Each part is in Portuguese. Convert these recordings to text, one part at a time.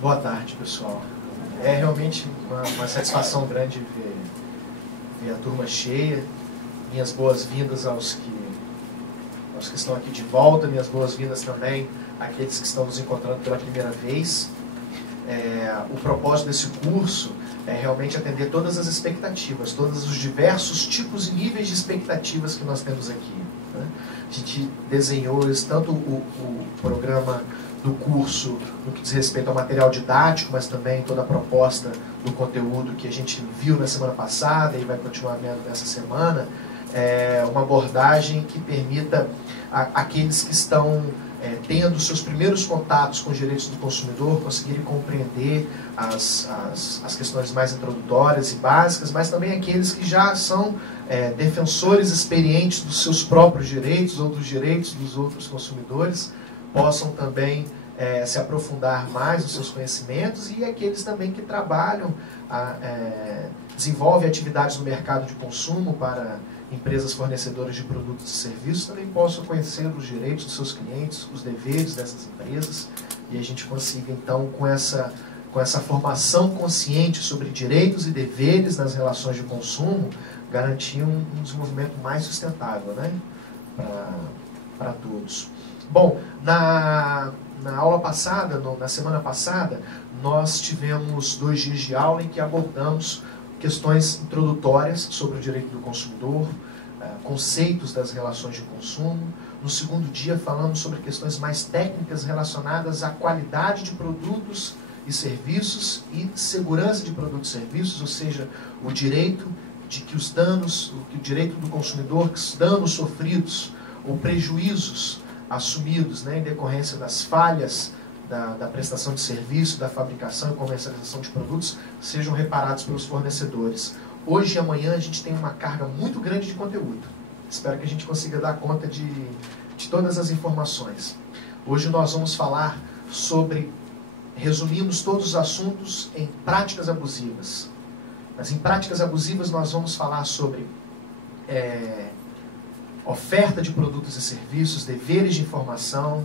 Boa tarde, pessoal. É realmente uma satisfação grande ver a turma cheia. Minhas boas-vindas aos que estão aqui de volta, minhas boas-vindas também àqueles que estão nos encontrando pela primeira vez. O propósito desse curso é realmente atender todas as expectativas, todos os diversos tipos e níveis de expectativas que nós temos aqui, né? A gente desenhou tanto o programa do curso no que diz respeito ao material didático, mas também toda a proposta do conteúdo que a gente viu na semana passada e vai continuar vendo nessa semana, uma abordagem que permita àqueles que estão tendo seus primeiros contatos com os direitos do consumidor conseguirem compreender as questões mais introdutórias e básicas, mas também aqueles que já são defensores experientes dos seus próprios direitos ou dos direitos dos outros consumidores possam também se aprofundar mais nos seus conhecimentos, e aqueles também que trabalham, desenvolvem atividades no mercado de consumo para empresas fornecedoras de produtos e serviços, também possam conhecer os direitos dos seus clientes, os deveres dessas empresas, e a gente consiga então com essa formação consciente sobre direitos e deveres nas relações de consumo, garantir um desenvolvimento mais sustentável, né, para todos. Bom, na aula passada, na semana passada, nós tivemos 2 dias de aula em que abordamos questões introdutórias sobre o direito do consumidor, conceitos das relações de consumo. No segundo dia falamos sobre questões mais técnicas relacionadas à qualidade de produtos e serviços e segurança de produtos e serviços, ou seja, o direito de que os danos, o direito do consumidor, que os danos sofridos ou prejuízos assumidos, né, em decorrência das falhas da prestação de serviço, da fabricação e comercialização de produtos, sejam reparados pelos fornecedores. Hoje e amanhã a gente tem uma carga muito grande de conteúdo. Espero que a gente consiga dar conta de todas as informações. Hoje nós vamos falar sobre, resumimos todos os assuntos em práticas abusivas. Mas em práticas abusivas nós vamos falar sobre oferta de produtos e serviços, deveres de informação,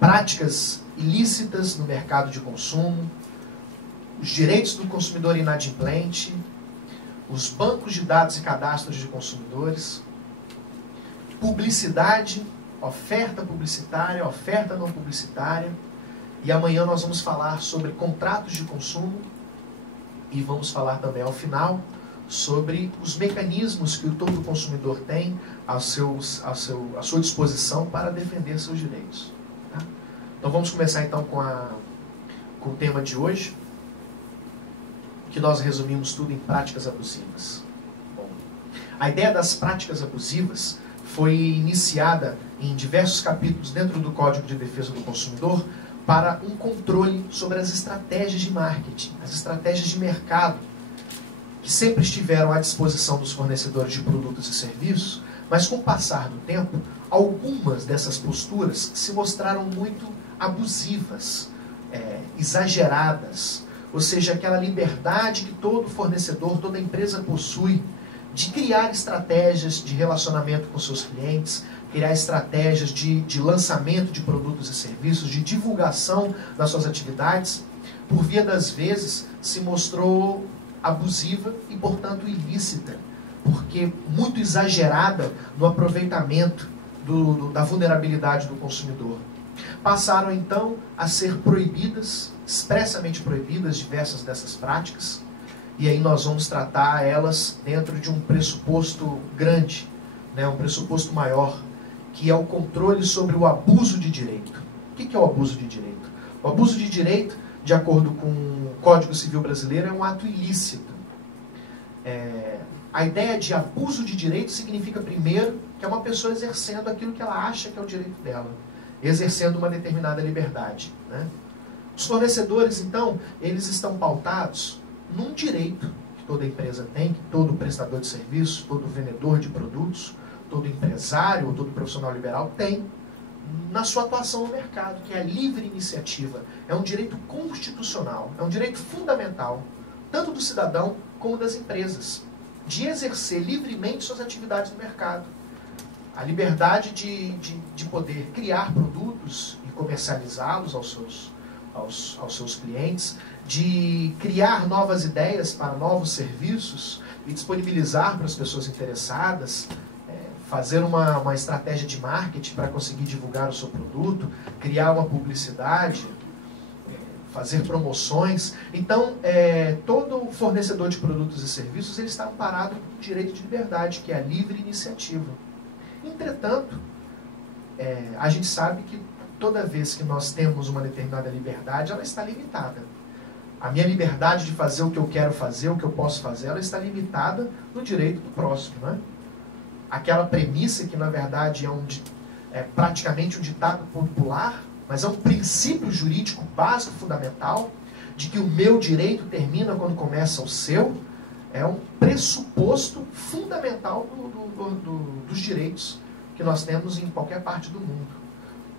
práticas ilícitas no mercado de consumo, os direitos do consumidor inadimplente, os bancos de dados e cadastros de consumidores, publicidade, oferta publicitária, oferta não publicitária, e amanhã nós vamos falar sobre contratos de consumo e vamos falar também ao final sobre os mecanismos que todo consumidor tem à sua disposição para defender seus direitos. Tá? Então vamos começar então com o tema de hoje, que nós resumimos tudo em práticas abusivas. Bom, a ideia das práticas abusivas foi iniciada em diversos capítulos dentro do Código de Defesa do Consumidor para um controle sobre as estratégias de marketing, as estratégias de mercado, que sempre estiveram à disposição dos fornecedores de produtos e serviços, mas com o passar do tempo, algumas dessas posturas se mostraram muito abusivas, exageradas, ou seja, aquela liberdade que todo fornecedor, toda empresa possui de criar estratégias de relacionamento com seus clientes, criar estratégias de lançamento de produtos e serviços, de divulgação das suas atividades, por via das vezes se mostrou abusiva e, portanto, ilícita, porque muito exagerada no aproveitamento da vulnerabilidade do consumidor. Passaram, então, a ser proibidas, expressamente proibidas, diversas dessas práticas, e aí nós vamos tratar elas dentro de um pressuposto grande, né, um pressuposto maior, que é o controle sobre o abuso de direito. O que é o abuso de direito? O abuso de direito, de acordo com o Código Civil Brasileiro, é um ato ilícito. A ideia de abuso de direito significa, primeiro, que é uma pessoa exercendo aquilo que ela acha que é o direito dela, exercendo uma determinada liberdade, né? Os fornecedores, então, eles estão pautados num direito que toda empresa tem, que todo prestador de serviço, todo vendedor de produtos, todo empresário ou todo profissional liberal tem na sua atuação no mercado, que é a livre iniciativa. É um direito constitucional, é um direito fundamental, tanto do cidadão como das empresas, de exercer livremente suas atividades no mercado. A liberdade de poder criar produtos e comercializá-los aos aos seus clientes, de criar novas ideias para novos serviços e disponibilizar para as pessoas interessadas, fazer uma estratégia de marketing para conseguir divulgar o seu produto, criar uma publicidade, fazer promoções. Então, todo fornecedor de produtos e serviços ele está amparado por um direito de liberdade, que é a livre iniciativa. Entretanto, a gente sabe que toda vez que nós temos uma determinada liberdade, ela está limitada. A minha liberdade de fazer o que eu quero fazer, o que eu posso fazer, ela está limitada no direito do próximo, né? Aquela premissa que, na verdade, é praticamente um ditado popular, mas é um princípio jurídico básico, fundamental, de que o meu direito termina quando começa o seu, é um pressuposto fundamental dos direitos que nós temos em qualquer parte do mundo.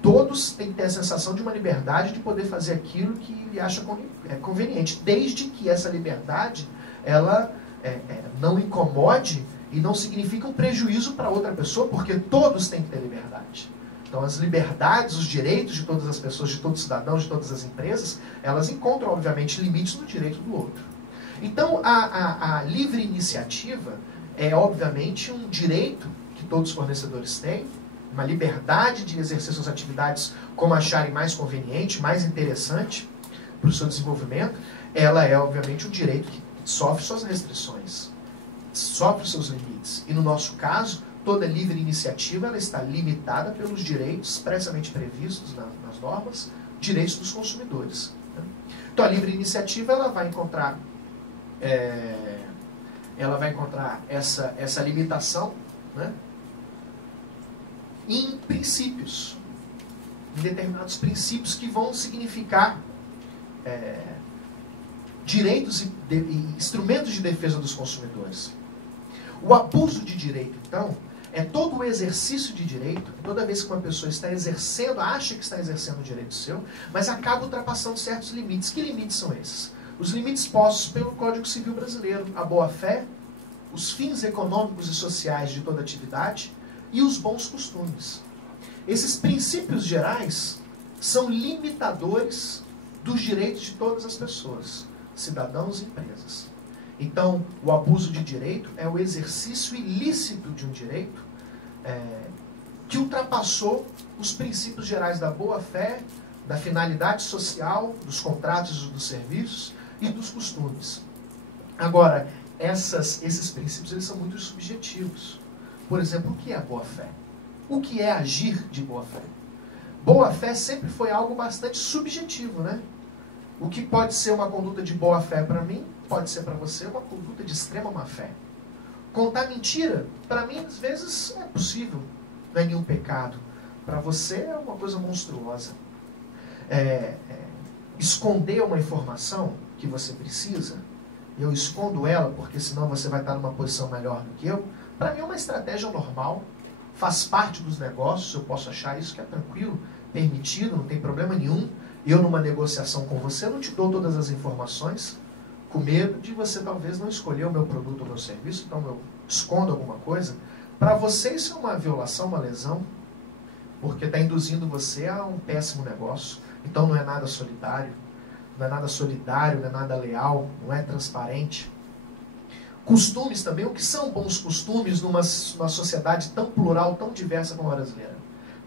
Todos têm que ter a sensação de uma liberdade de poder fazer aquilo que ele acha conveniente, desde que essa liberdade ela não incomode e não significa um prejuízo para outra pessoa, porque todos têm que ter liberdade. Então, as liberdades, os direitos de todas as pessoas, de todos os cidadãos, de todas as empresas, elas encontram, obviamente, limites no direito do outro. Então, a livre iniciativa é, obviamente, um direito que todos os fornecedores têm, uma liberdade de exercer suas atividades como acharem mais conveniente, mais interessante para o seu desenvolvimento. Ela é, obviamente, um direito que sofre suas restrições, sofre seus limites. E, no nosso caso, toda livre iniciativa ela está limitada pelos direitos expressamente previstos nas normas, direitos dos consumidores. Né? Então, a livre iniciativa ela vai encontrar essa limitação, né, em princípios, em determinados princípios que vão significar direitos e instrumentos de defesa dos consumidores. O abuso de direito, então, é todo o exercício de direito, toda vez que uma pessoa está exercendo, acha que está exercendo o direito seu, mas acaba ultrapassando certos limites. Que limites são esses? Os limites postos pelo Código Civil Brasileiro, a boa-fé, os fins econômicos e sociais de toda atividade e os bons costumes. Esses princípios gerais são limitadores dos direitos de todas as pessoas, cidadãos e empresas. Então, o abuso de direito é o exercício ilícito de um direito que ultrapassou os princípios gerais da boa-fé, da finalidade social, dos contratos e dos serviços e dos costumes. Agora, esses princípios eles são muito subjetivos. Por exemplo, o que é a boa-fé? O que é agir de boa-fé? Boa-fé sempre foi algo bastante subjetivo, né? O que pode ser uma conduta de boa-fé para mim, pode ser para você uma conduta de extrema má-fé. Contar mentira, para mim, às vezes, é possível. Não é nenhum pecado. Para você, é uma coisa monstruosa. Esconder uma informação que você precisa, eu escondo ela porque senão você vai estar numa posição melhor do que eu, para mim é uma estratégia normal, faz parte dos negócios, eu posso achar isso que é tranquilo, permitido, não tem problema nenhum. Eu, numa negociação com você, não te dou todas as informações, com medo de você talvez não escolher o meu produto ou o meu serviço, então eu escondo alguma coisa. Para você isso é uma violação, uma lesão, porque está induzindo você a um péssimo negócio. Então não é nada solidário, não é nada leal, não é transparente. Costumes também, o que são bons costumes numa sociedade tão plural, tão diversa como a brasileira?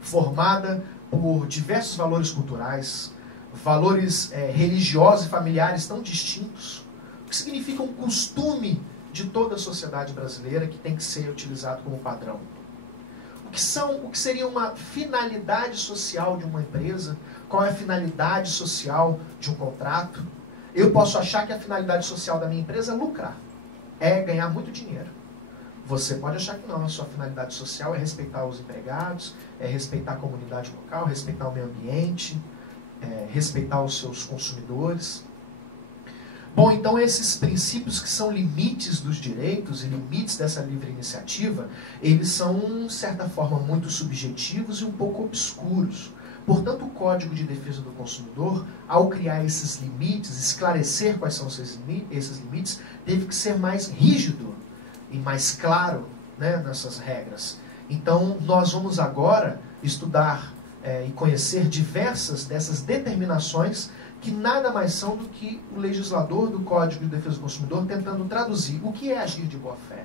Formada por diversos valores culturais, valores religiosos e familiares tão distintos. O que significa um costume de toda a sociedade brasileira que tem que ser utilizado como padrão? O que seria uma finalidade social de uma empresa? Qual é a finalidade social de um contrato? Eu posso achar que a finalidade social da minha empresa é lucrar, é ganhar muito dinheiro. Você pode achar que não, a sua finalidade social é respeitar os empregados, é respeitar a comunidade local, respeitar o meio ambiente, respeitar os seus consumidores. Bom, então esses princípios que são limites dos direitos e limites dessa livre iniciativa, eles são, de certa forma, muito subjetivos e um pouco obscuros. Portanto, o Código de Defesa do Consumidor, ao criar esses limites, esclarecer quais são esses limites, teve que ser mais rígido e mais claro, né, nessas regras. Então, nós vamos agora estudar e conhecer diversas dessas determinações que nada mais são do que o legislador do Código de Defesa do Consumidor tentando traduzir o que é agir de boa-fé,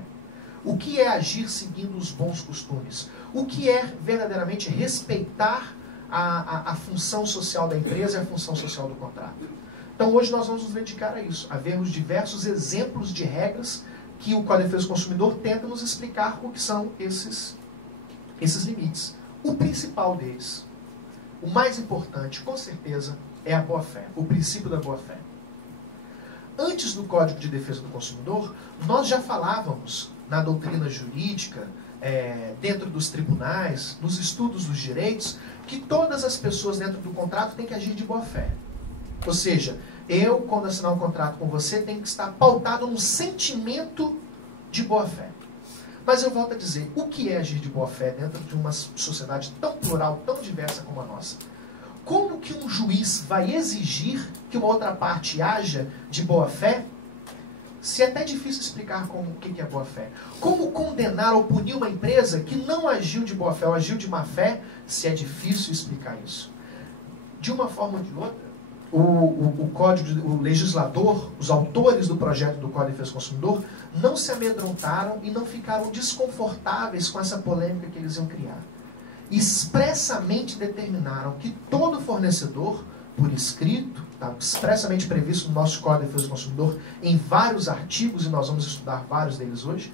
o que é agir seguindo os bons costumes, o que é verdadeiramente respeitar a função social da empresa e a função social do contrato. Então hoje nós vamos nos dedicar a isso, a ver os diversos exemplos de regras que o Código de Defesa do Consumidor tenta nos explicar o que são esses limites. O principal deles, o mais importante, com certeza, é a boa-fé, o princípio da boa-fé. Antes do Código de Defesa do Consumidor, nós já falávamos na doutrina jurídica, dentro dos tribunais, nos estudos dos direitos, que todas as pessoas dentro do contrato têm que agir de boa-fé. Ou seja, eu, quando assinar um contrato com você, tenho que estar pautado num sentimento de boa-fé. Mas eu volto a dizer, o que é agir de boa-fé dentro de uma sociedade tão plural, tão diversa como a nossa? Como que um juiz vai exigir que uma outra parte haja de boa-fé, se é até difícil explicar o que é boa-fé? Como condenar ou punir uma empresa que não agiu de boa-fé ou agiu de má-fé, se é difícil explicar isso? De uma forma ou de outra, o legislador, os autores do projeto do Código de Defesa do Consumidor, não se amedrontaram e não ficaram desconfortáveis com essa polêmica que eles iam criar. Expressamente determinaram que todo fornecedor, por escrito, está expressamente previsto no nosso Código de Defesa do Consumidor, em vários artigos, e nós vamos estudar vários deles hoje,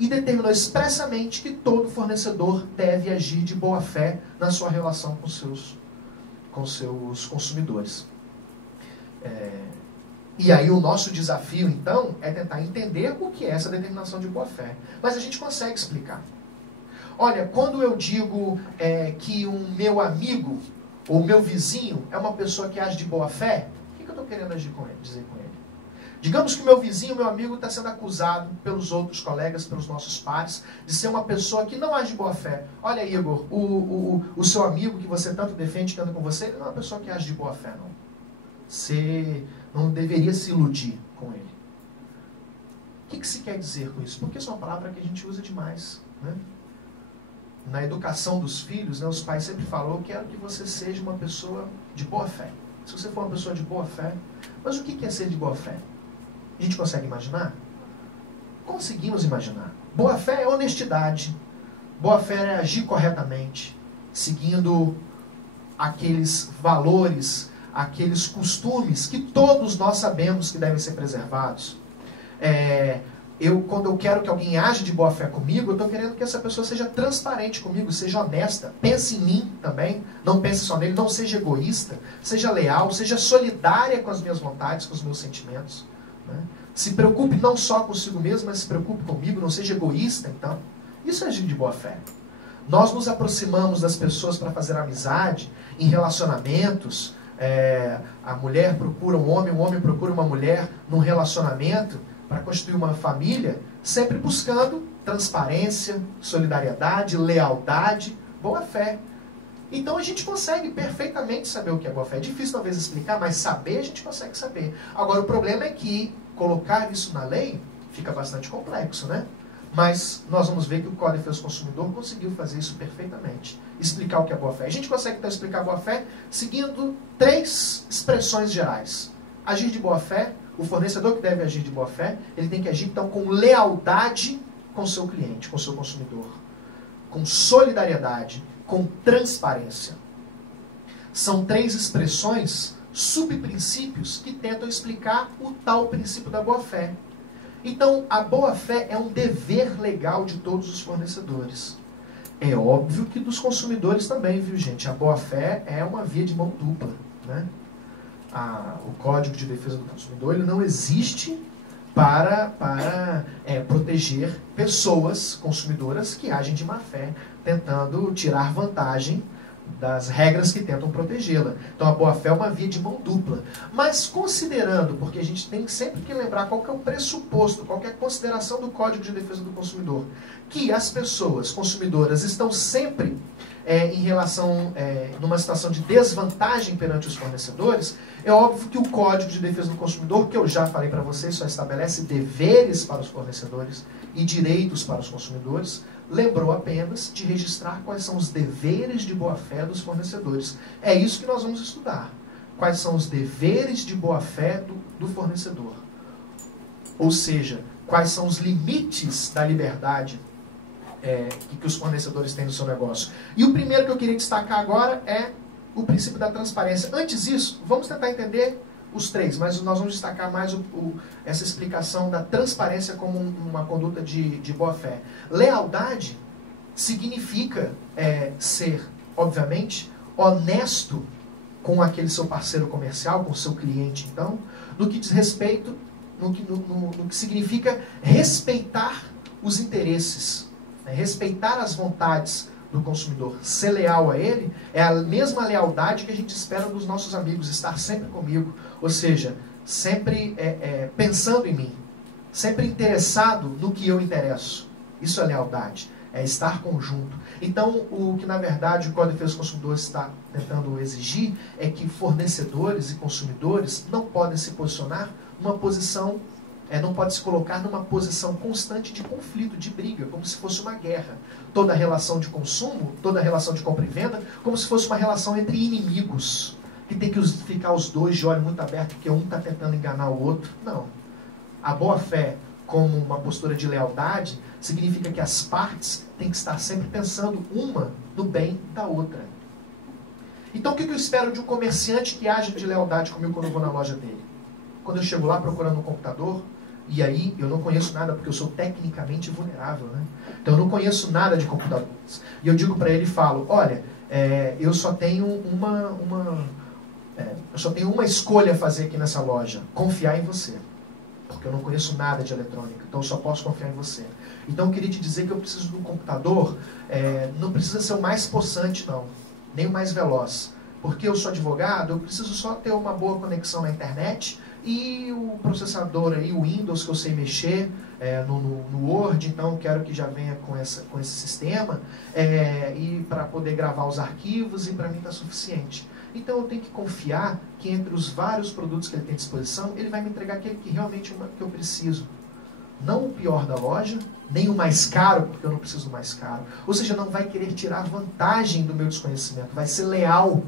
e determinou expressamente que todo fornecedor deve agir de boa-fé na sua relação com seus consumidores. E aí o nosso desafio, então, é tentar entender o que é essa determinação de boa-fé. Mas a gente consegue explicar. Olha, quando eu digo que o meu amigo ou meu vizinho é uma pessoa que age de boa-fé, o que eu estou querendo dizer com ele? Digamos que o meu vizinho, meu amigo, está sendo acusado pelos outros colegas, pelos nossos pares, de ser uma pessoa que não age de boa-fé. Olha, Igor, o seu amigo que você tanto defende, que anda com você, ele não é uma pessoa que age de boa-fé, não. Você não deveria se iludir com ele. O que se quer dizer com isso? Porque isso é uma palavra que a gente usa demais, né? Na educação dos filhos, né, os pais sempre falam: eu quero que você seja uma pessoa de boa fé. Se você for uma pessoa de boa fé, mas o que é ser de boa fé? A gente consegue imaginar? Conseguimos imaginar. Boa fé é honestidade. Boa fé é agir corretamente, seguindo aqueles valores, aqueles costumes que todos nós sabemos que devem ser preservados. Quando eu quero que alguém age de boa fé comigo, eu estou querendo que essa pessoa seja transparente comigo, seja honesta, pense em mim também, não pense só nele, não seja egoísta, seja leal, seja solidária com as minhas vontades, com os meus sentimentos, né? Se preocupe não só consigo mesmo, mas se preocupe comigo, não seja egoísta, então. Isso é agir de boa fé. Nós nos aproximamos das pessoas para fazer amizade, em relacionamentos. A mulher procura um homem, o homem procura uma mulher num relacionamento para construir uma família, sempre buscando transparência, solidariedade, lealdade, boa fé. Então a gente consegue perfeitamente saber o que é boa fé. É difícil talvez explicar, mas saber a gente consegue saber. Agora o problema é que colocar isso na lei fica bastante complexo, né? Mas nós vamos ver que o Código de Defesa do Consumidor conseguiu fazer isso perfeitamente. Explicar o que é boa-fé. A gente consegue então explicar a boa-fé seguindo 3 expressões gerais. Agir de boa-fé, o fornecedor que deve agir de boa-fé, ele tem que agir então com lealdade com o seu cliente, com o seu consumidor. Com solidariedade, com transparência. São 3 expressões, subprincípios, que tentam explicar o tal princípio da boa-fé. Então, a boa-fé é um dever legal de todos os fornecedores. É óbvio que dos consumidores também, viu, gente? A boa-fé é uma via de mão dupla, né? O Código de Defesa do Consumidor ele não existe para proteger pessoas consumidoras que agem de má-fé, tentando tirar vantagem das regras que tentam protegê-la. Então a boa-fé é uma via de mão dupla. Mas considerando, porque a gente tem sempre que lembrar qual que é o pressuposto, qual que é a consideração do Código de Defesa do Consumidor, que as pessoas consumidoras estão sempre em relação, numa situação de desvantagem perante os fornecedores, é óbvio que o Código de Defesa do Consumidor, que eu já falei para vocês, só estabelece deveres para os fornecedores e direitos para os consumidores, lembrou apenas de registrar quais são os deveres de boa-fé dos fornecedores. É isso que nós vamos estudar. Quais são os deveres de boa-fé do fornecedor. Ou seja, quais são os limites da liberdade que os fornecedores têm no seu negócio. E o primeiro que eu queria destacar agora é o princípio da transparência. Antes disso, vamos tentar entender os três, mas nós vamos destacar mais essa explicação da transparência como uma conduta de boa-fé. Lealdade significa ser, obviamente, honesto com aquele seu parceiro comercial, com o seu cliente, então, no que diz respeito, no que significa respeitar os interesses, respeitar as vontades do consumidor. Ser leal a ele é a mesma lealdade que a gente espera dos nossos amigos, estar sempre comigo, ou seja, sempre pensando em mim, sempre interessado no que eu interesso. Isso é lealdade, é estar conjunto. Então, o que na verdade o Código de Defesa do Consumidor está tentando exigir é que fornecedores e consumidores não podem se posicionar numa posição, não pode se colocar numa posição constante de conflito, de briga, como se fosse uma guerra. Toda relação de consumo, toda relação de compra e venda, como se fosse uma relação entre inimigos, que tem que ficar os dois de olho muito aberto, porque um está tentando enganar o outro. Não. A boa-fé, como uma postura de lealdade, significa que as partes têm que estar sempre pensando uma no bem da outra. Então, o que eu espero de um comerciante que age de lealdade comigo quando eu vou na loja dele? Quando eu chego lá procurando um computador, e aí eu não conheço nada, porque eu sou tecnicamente vulnerável, né? Então eu não conheço nada de computadores. E eu digo para ele e falo, olha, eu só tenho uma escolha a fazer aqui nessa loja, confiar em você. Porque eu não conheço nada de eletrônica, então eu só posso confiar em você. Então eu queria te dizer que eu preciso de um computador, não precisa ser o mais possante não, nem o mais veloz. Porque eu sou advogado, eu preciso só ter uma boa conexão na internet e o processador aí, o Windows que eu sei mexer no Word, então eu quero que já venha com esse sistema e para poder gravar os arquivos e para mim está suficiente. Então eu tenho que confiar que entre os vários produtos que ele tem à disposição, ele vai me entregar aquele que realmente que eu preciso. Não o pior da loja, nem o mais caro, porque eu não preciso do mais caro. Ou seja, não vai querer tirar vantagem do meu desconhecimento, vai ser leal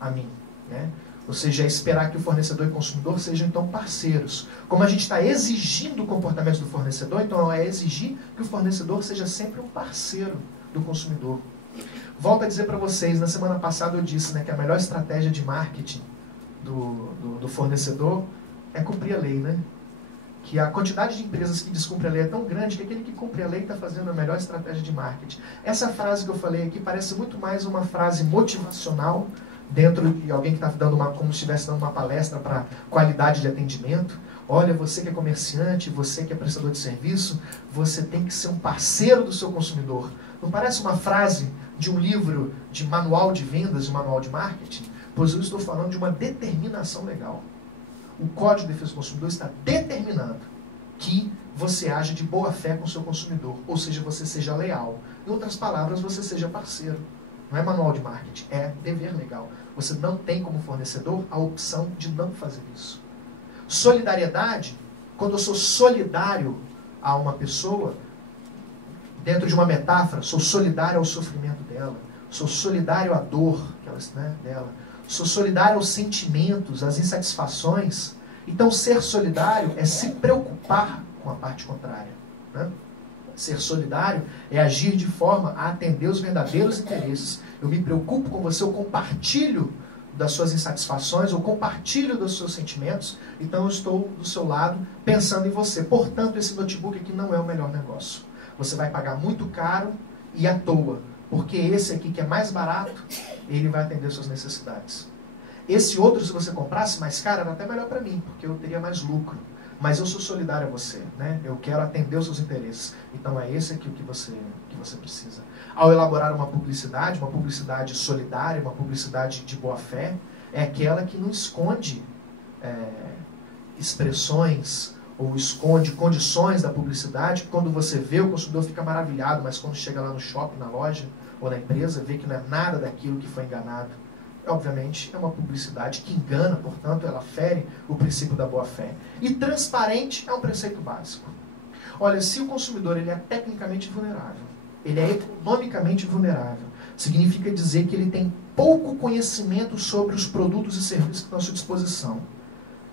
a mim, né? Ou seja, é esperar que o fornecedor e o consumidor sejam então parceiros. Como a gente está exigindo o comportamento do fornecedor, então é exigir que o fornecedor seja sempre um parceiro do consumidor. Volto a dizer para vocês, na semana passada eu disse, né, que a melhor estratégia de marketing do fornecedor é cumprir a lei, né? Que a quantidade de empresas que descumprem a lei é tão grande que aquele que cumpre a lei está fazendo a melhor estratégia de marketing. Essa frase que eu falei aqui parece muito mais uma frase motivacional dentro de alguém que está dando como se estivesse dando uma palestra para qualidade de atendimento. Olha, você que é comerciante, você que é prestador de serviço, você tem que ser um parceiro do seu consumidor. Não parece uma frase de um livro de manual de vendas, de manual de marketing? Pois eu estou falando de uma determinação legal. O Código de Defesa do Consumidor está determinando que você age de boa fé com o seu consumidor, ou seja, você seja leal. Em outras palavras, você seja parceiro. Não é manual de marketing, é dever legal. Você não tem como fornecedor a opção de não fazer isso. Solidariedade, quando eu sou solidário a uma pessoa, dentro de uma metáfora, sou solidário ao sofrimento dela, sou solidário à dor dela, sou solidário aos sentimentos, às insatisfações. Então, ser solidário é se preocupar com a parte contrária, né? Ser solidário é agir de forma a atender os verdadeiros interesses. Eu me preocupo com você, eu compartilho das suas insatisfações, eu compartilho dos seus sentimentos, então eu estou do seu lado pensando em você. Portanto, esse notebook aqui não é o melhor negócio. Você vai pagar muito caro e à toa, porque esse aqui que é mais barato, ele vai atender suas necessidades. Esse outro, se você comprasse mais caro, era até melhor para mim, porque eu teria mais lucro. Mas eu sou solidário a você, né? Eu quero atender os seus interesses. Então é esse aqui o que você precisa. Ao elaborar uma publicidade solidária, uma publicidade de boa fé, é aquela que não esconde expressões ou esconde condições da publicidade. Quando você vê, o consumidor fica maravilhado, mas quando chega lá no shopping, na loja ou na empresa, vê que não é nada daquilo que foi enganado. Obviamente, é uma publicidade que engana, portanto, ela fere o princípio da boa-fé. E transparente é um preceito básico. Olha, se o consumidor ele é tecnicamente vulnerável, ele é economicamente vulnerável. Significa dizer que ele tem pouco conhecimento sobre os produtos e serviços que estão à sua disposição.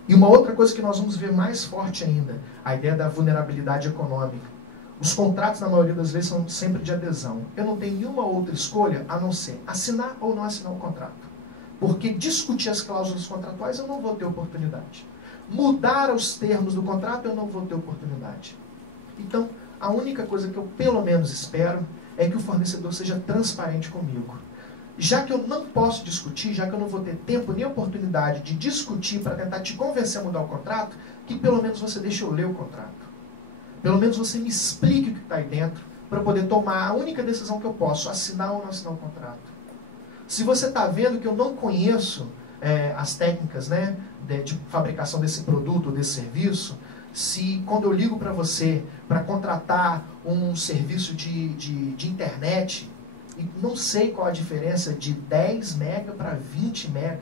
E uma outra coisa que nós vamos ver mais forte ainda, a ideia da vulnerabilidade econômica. Os contratos, na maioria das vezes, são sempre de adesão. Eu não tenho nenhuma outra escolha a não ser assinar ou não assinar o contrato. Porque discutir as cláusulas contratuais eu não vou ter oportunidade. Mudar os termos do contrato eu não vou ter oportunidade. Então, a única coisa que eu pelo menos espero é que o fornecedor seja transparente comigo. Já que eu não posso discutir, já que eu não vou ter tempo nem oportunidade de discutir para tentar te convencer a mudar o contrato, que pelo menos você deixe eu ler o contrato. Pelo menos você me explique o que está aí dentro, para eu poder tomar a única decisão que eu posso, assinar ou não assinar o contrato. Se você está vendo que eu não conheço as técnicas, né, de fabricação desse produto ou desse serviço, se quando eu ligo para você para contratar um serviço de internet, e não sei qual a diferença de 10 mega para 20 mega,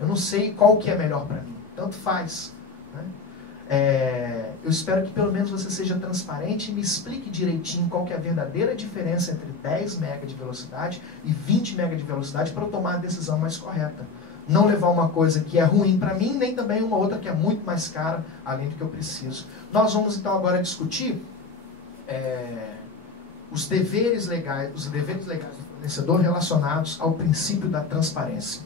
eu não sei qual que é melhor para mim, tanto faz, né? Eu espero que pelo menos você seja transparente e me explique direitinho qual que é a verdadeira diferença entre 10 mega de velocidade e 20 mega de velocidade para eu tomar a decisão mais correta. Não levar uma coisa que é ruim para mim, nem também uma outra que é muito mais cara, além do que eu preciso. Nós vamos então agora discutir os deveres legais do fornecedor relacionados ao princípio da transparência.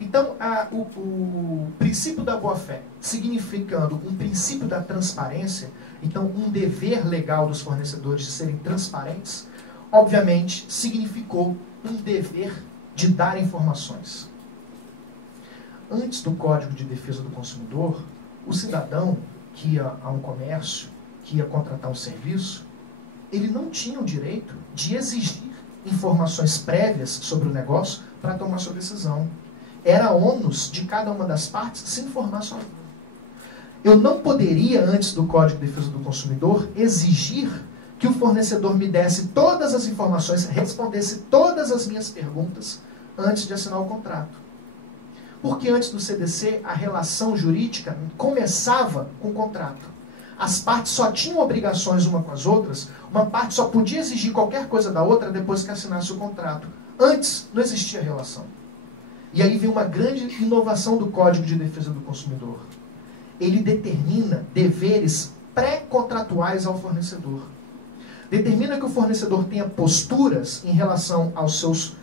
Então, o princípio da boa-fé, significando um princípio da transparência, então um dever legal dos fornecedores de serem transparentes, obviamente significou um dever de dar informações. Antes do Código de Defesa do Consumidor, o cidadão que ia a um comércio, que ia contratar um serviço, ele não tinha o direito de exigir informações prévias sobre o negócio para tomar sua decisão. Era ônus de cada uma das partes se informar sobre. Eu não poderia, antes do Código de Defesa do Consumidor, exigir que o fornecedor me desse todas as informações, respondesse todas as minhas perguntas antes de assinar o contrato. Porque antes do CDC, a relação jurídica começava com o contrato. As partes só tinham obrigações uma com as outras, uma parte só podia exigir qualquer coisa da outra depois que assinasse o contrato. Antes, não existia relação. E aí vem uma grande inovação do Código de Defesa do Consumidor. Ele determina deveres pré-contratuais ao fornecedor. Determina que o fornecedor tenha posturas em relação aos seus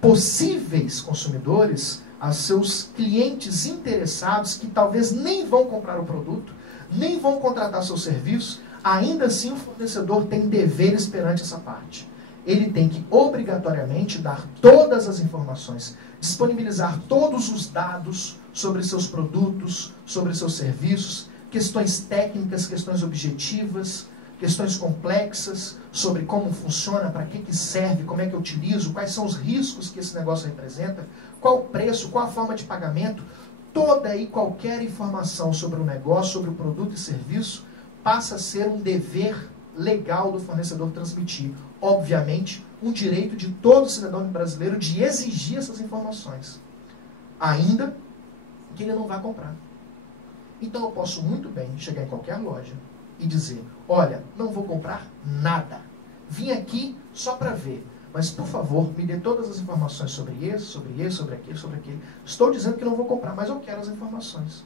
possíveis consumidores, aos seus clientes interessados que talvez nem vão comprar o produto, nem vão contratar seu serviço, ainda assim o fornecedor tem deveres perante essa parte. Ele tem que obrigatoriamente dar todas as informações, disponibilizar todos os dados sobre seus produtos, sobre seus serviços, questões técnicas, questões objetivas, questões complexas sobre como funciona, para que serve, como é que eu utilizo, quais são os riscos que esse negócio representa, qual o preço, qual a forma de pagamento. Toda e qualquer informação sobre o negócio, sobre o produto e serviço, passa a ser um dever legal do fornecedor transmitir. Obviamente, um direito de todo cidadão brasileiro de exigir essas informações, ainda que ele não vá comprar. Então eu posso muito bem chegar em qualquer loja e dizer, olha, não vou comprar nada. Vim aqui só para ver, mas por favor, me dê todas as informações sobre isso, sobre aquele. Estou dizendo que não vou comprar, mas eu quero as informações.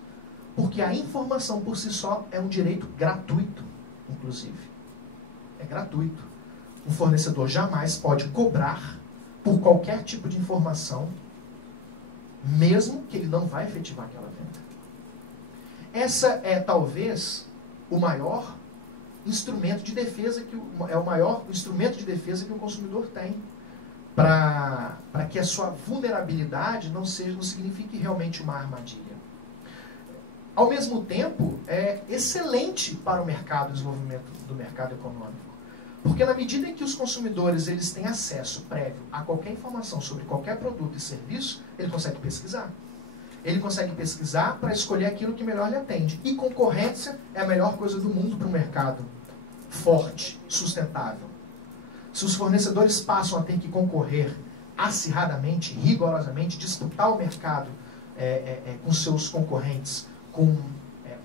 Porque a informação por si só é um direito gratuito, inclusive. É gratuito. Um fornecedor jamais pode cobrar por qualquer tipo de informação, mesmo que ele não vai efetivar aquela venda. Essa é talvez o maior instrumento de defesa o maior instrumento de defesa que o consumidor tem para que a sua vulnerabilidade não signifique realmente uma armadilha. Ao mesmo tempo, é excelente para o mercado, o desenvolvimento do mercado econômico. Porque na medida em que os consumidores eles têm acesso prévio a qualquer informação sobre qualquer produto e serviço, ele consegue pesquisar. Ele consegue pesquisar para escolher aquilo que melhor lhe atende. E concorrência é a melhor coisa do mundo para um mercado forte, sustentável. Se os fornecedores passam a ter que concorrer acirradamente, rigorosamente, disputar o mercado com seus concorrentes, com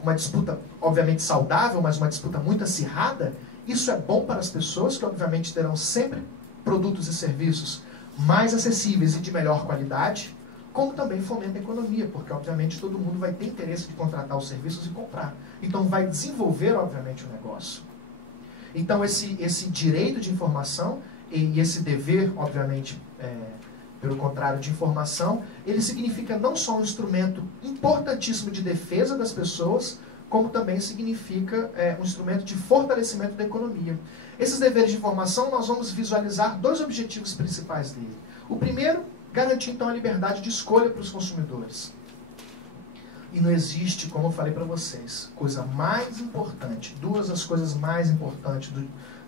uma disputa obviamente saudável, mas uma disputa muito acirrada, Isso é bom para as pessoas, que obviamente terão sempre produtos e serviços mais acessíveis e de melhor qualidade, como também fomenta a economia, porque obviamente todo mundo vai ter interesse de contratar os serviços e comprar. Então vai desenvolver, obviamente, o negócio. Então esse direito de informação e esse dever, obviamente, pelo contrário, de informação, ele significa não só um instrumento importantíssimo de defesa das pessoas, como também significa um instrumento de fortalecimento da economia. Esses deveres de informação, nós vamos visualizar dois objetivos principais dele. O primeiro, garantir então a liberdade de escolha para os consumidores. E não existe, como eu falei para vocês, coisa mais importante, duas das coisas mais importantes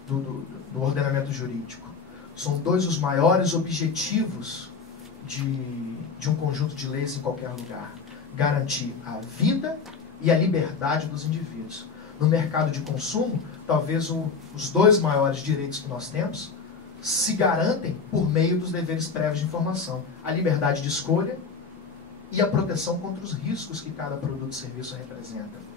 do ordenamento jurídico. São dois os maiores objetivos de um conjunto de leis em qualquer lugar. Garantir a vida e a liberdade dos indivíduos. No mercado de consumo, talvez os dois maiores direitos que nós temos se garantem por meio dos deveres prévios de informação. A liberdade de escolha e a proteção contra os riscos que cada produto e serviço representa.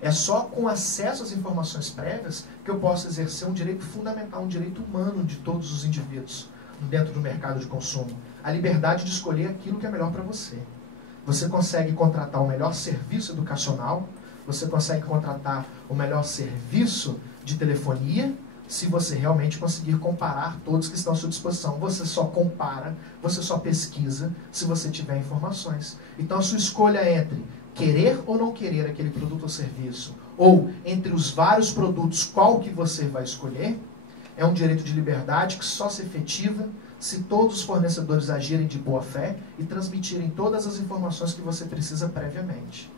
É só com acesso às informações prévias que eu posso exercer um direito fundamental, um direito humano de todos os indivíduos dentro do mercado de consumo. A liberdade de escolher aquilo que é melhor para você. Você consegue contratar o melhor serviço educacional, você consegue contratar o melhor serviço de telefonia, se você realmente conseguir comparar todos que estão à sua disposição. Você só compara, você só pesquisa se você tiver informações. Então a sua escolha entre querer ou não querer aquele produto ou serviço, ou entre os vários produtos, qual que você vai escolher, é um direito de liberdade que só se efetiva se todos os fornecedores agirem de boa fé e transmitirem todas as informações que você precisa previamente.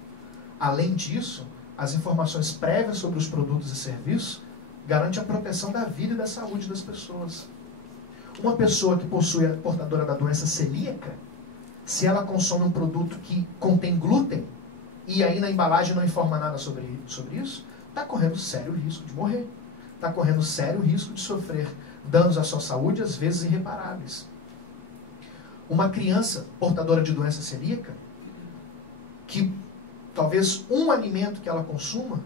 Além disso, as informações prévias sobre os produtos e serviços garante a proteção da vida e da saúde das pessoas. Uma pessoa que possui a portadora da doença celíaca, se ela consome um produto que contém glúten e aí na embalagem não informa nada sobre isso, está correndo sério risco de morrer. Está correndo sério risco de sofrer danos à sua saúde, às vezes irreparáveis. Uma criança portadora de doença celíaca, que talvez um alimento que ela consuma,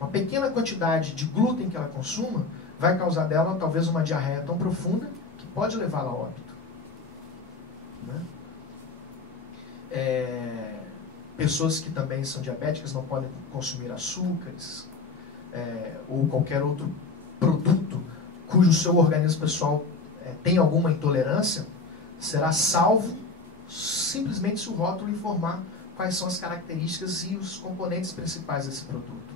uma pequena quantidade de glúten que ela consuma, vai causar dela talvez uma diarreia tão profunda que pode levá-la a óbito. Né? Pessoas que também são diabéticas não podem consumir açúcares ou qualquer outro produto cujo seu organismo pessoal tem alguma intolerância, será salvo simplesmente se o rótulo informar quais são as características e os componentes principais desse produto.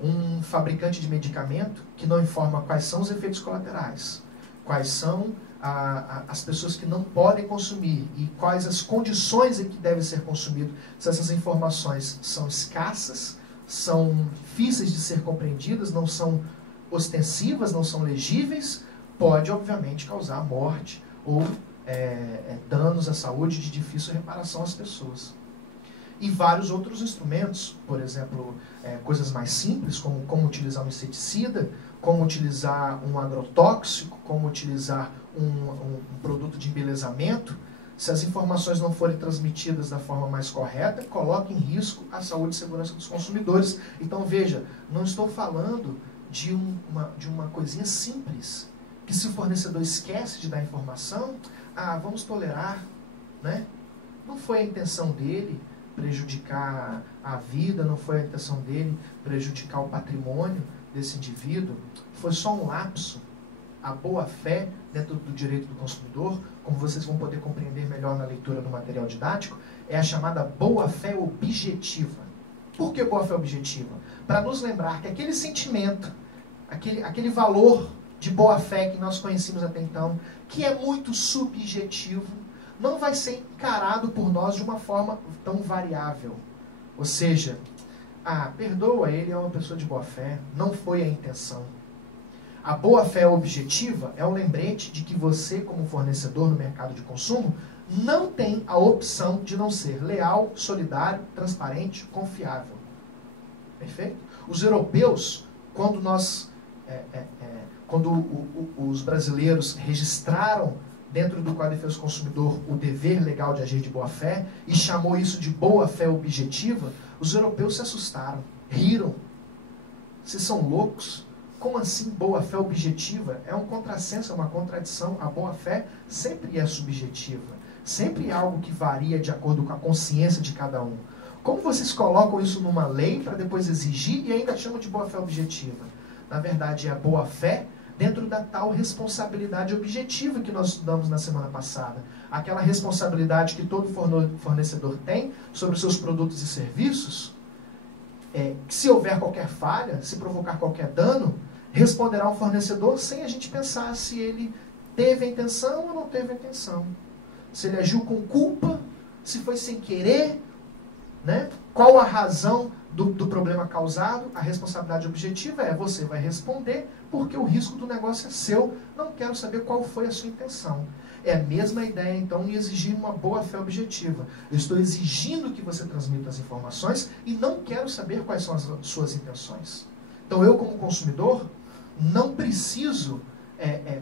Um fabricante de medicamento que não informa quais são os efeitos colaterais, quais são as pessoas que não podem consumir e quais as condições em que deve ser consumido, se essas informações são escassas, são difíceis de ser compreendidas, não são ostensivas, não são legíveis, pode obviamente causar morte ou danos à saúde de difícil reparação às pessoas. E vários outros instrumentos, por exemplo, coisas mais simples, como utilizar um inseticida, como utilizar um agrotóxico, como utilizar um produto de embelezamento. Se as informações não forem transmitidas da forma mais correta, coloca em risco a saúde e segurança dos consumidores. Então veja, não estou falando de uma coisinha simples, que se o fornecedor esquece de dar informação, vamos tolerar, né? Não foi a intenção dele prejudicar a vida, não foi a intenção dele prejudicar o patrimônio desse indivíduo, foi só um lapso. A boa-fé dentro do direito do consumidor, como vocês vão poder compreender melhor na leitura do material didático, é a chamada boa-fé objetiva. Por que boa-fé objetiva? Para nos lembrar que aquele sentimento, aquele valor de boa-fé que nós conhecemos até então, que é muito subjetivo, não vai ser encarado por nós de uma forma tão variável. Ou seja, perdoa, ele é uma pessoa de boa fé, não foi a intenção. A boa fé objetiva é um lembrete de que você, como fornecedor no mercado de consumo, não tem a opção de não ser leal, solidário, transparente, confiável. Perfeito? Os europeus, quando os brasileiros registraram dentro do Código de Defesa do Consumidor o dever legal de agir de boa-fé e chamou isso de boa-fé objetiva, os europeus se assustaram, riram. Vocês são loucos? Como assim boa-fé objetiva? É um contrassenso, é uma contradição. A boa-fé sempre é subjetiva. Sempre é algo que varia de acordo com a consciência de cada um. Como vocês colocam isso numa lei para depois exigir e ainda chamam de boa-fé objetiva? Na verdade, é a boa-fé dentro da tal responsabilidade objetiva que nós estudamos na semana passada. Aquela responsabilidade que todo fornecedor tem sobre os seus produtos e serviços, que se houver qualquer falha, se provocar qualquer dano, responderá ao fornecedor sem a gente pensar se ele teve a intenção ou não teve a intenção. Se ele agiu com culpa, se foi sem querer, né? Qual a razão do problema causado? A responsabilidade objetiva é você vai responder porque o risco do negócio é seu. Não quero saber qual foi a sua intenção. É a mesma ideia, então, em exigir uma boa-fé objetiva. Eu estou exigindo que você transmita as informações e não quero saber quais são as suas intenções. Então, eu, como consumidor, não preciso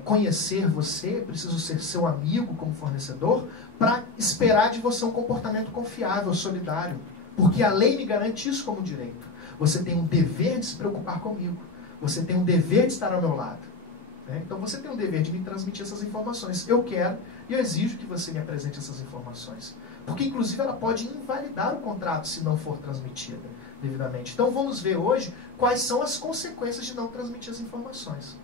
conhecer você, preciso ser seu amigo como fornecedor, para esperar de você um comportamento confiável, solidário. Porque a lei me garante isso como direito. Você tem um dever de se preocupar comigo. Você tem um dever de estar ao meu lado. Então você tem um dever de me transmitir essas informações. Eu quero e eu exijo que você me apresente essas informações. Porque, inclusive, ela pode invalidar o contrato se não for transmitida devidamente. Então vamos ver hoje quais são as consequências de não transmitir as informações.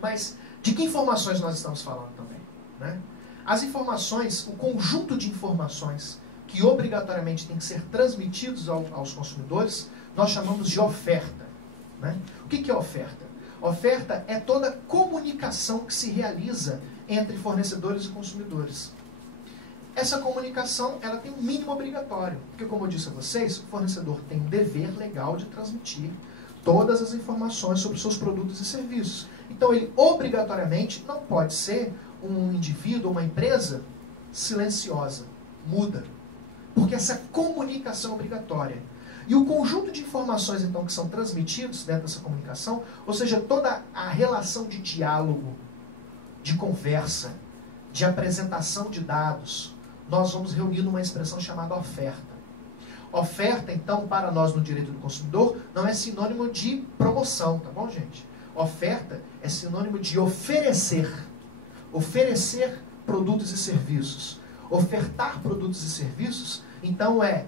Mas de que informações nós estamos falando também? Né? As informações, o conjunto de informações que obrigatoriamente tem que ser transmitidos aos consumidores, nós chamamos de oferta. Né? O que é oferta? Oferta é toda comunicação que se realiza entre fornecedores e consumidores. Essa comunicação ela tem um mínimo obrigatório, porque, como eu disse a vocês, o fornecedor tem um dever legal de transmitir todas as informações sobre os seus produtos e serviços. Então, ele obrigatoriamente não pode ser um indivíduo, uma empresa silenciosa, muda, porque essa comunicação é obrigatória. E o conjunto de informações, então, que são transmitidos dentro dessa comunicação, ou seja, toda a relação de diálogo, de conversa, de apresentação de dados, nós vamos reunir numa expressão chamada oferta. Oferta, então, para nós no direito do consumidor, não é sinônimo de promoção, tá bom, gente? Oferta é sinônimo de oferecer. Oferecer produtos e serviços. Ofertar produtos e serviços, então, é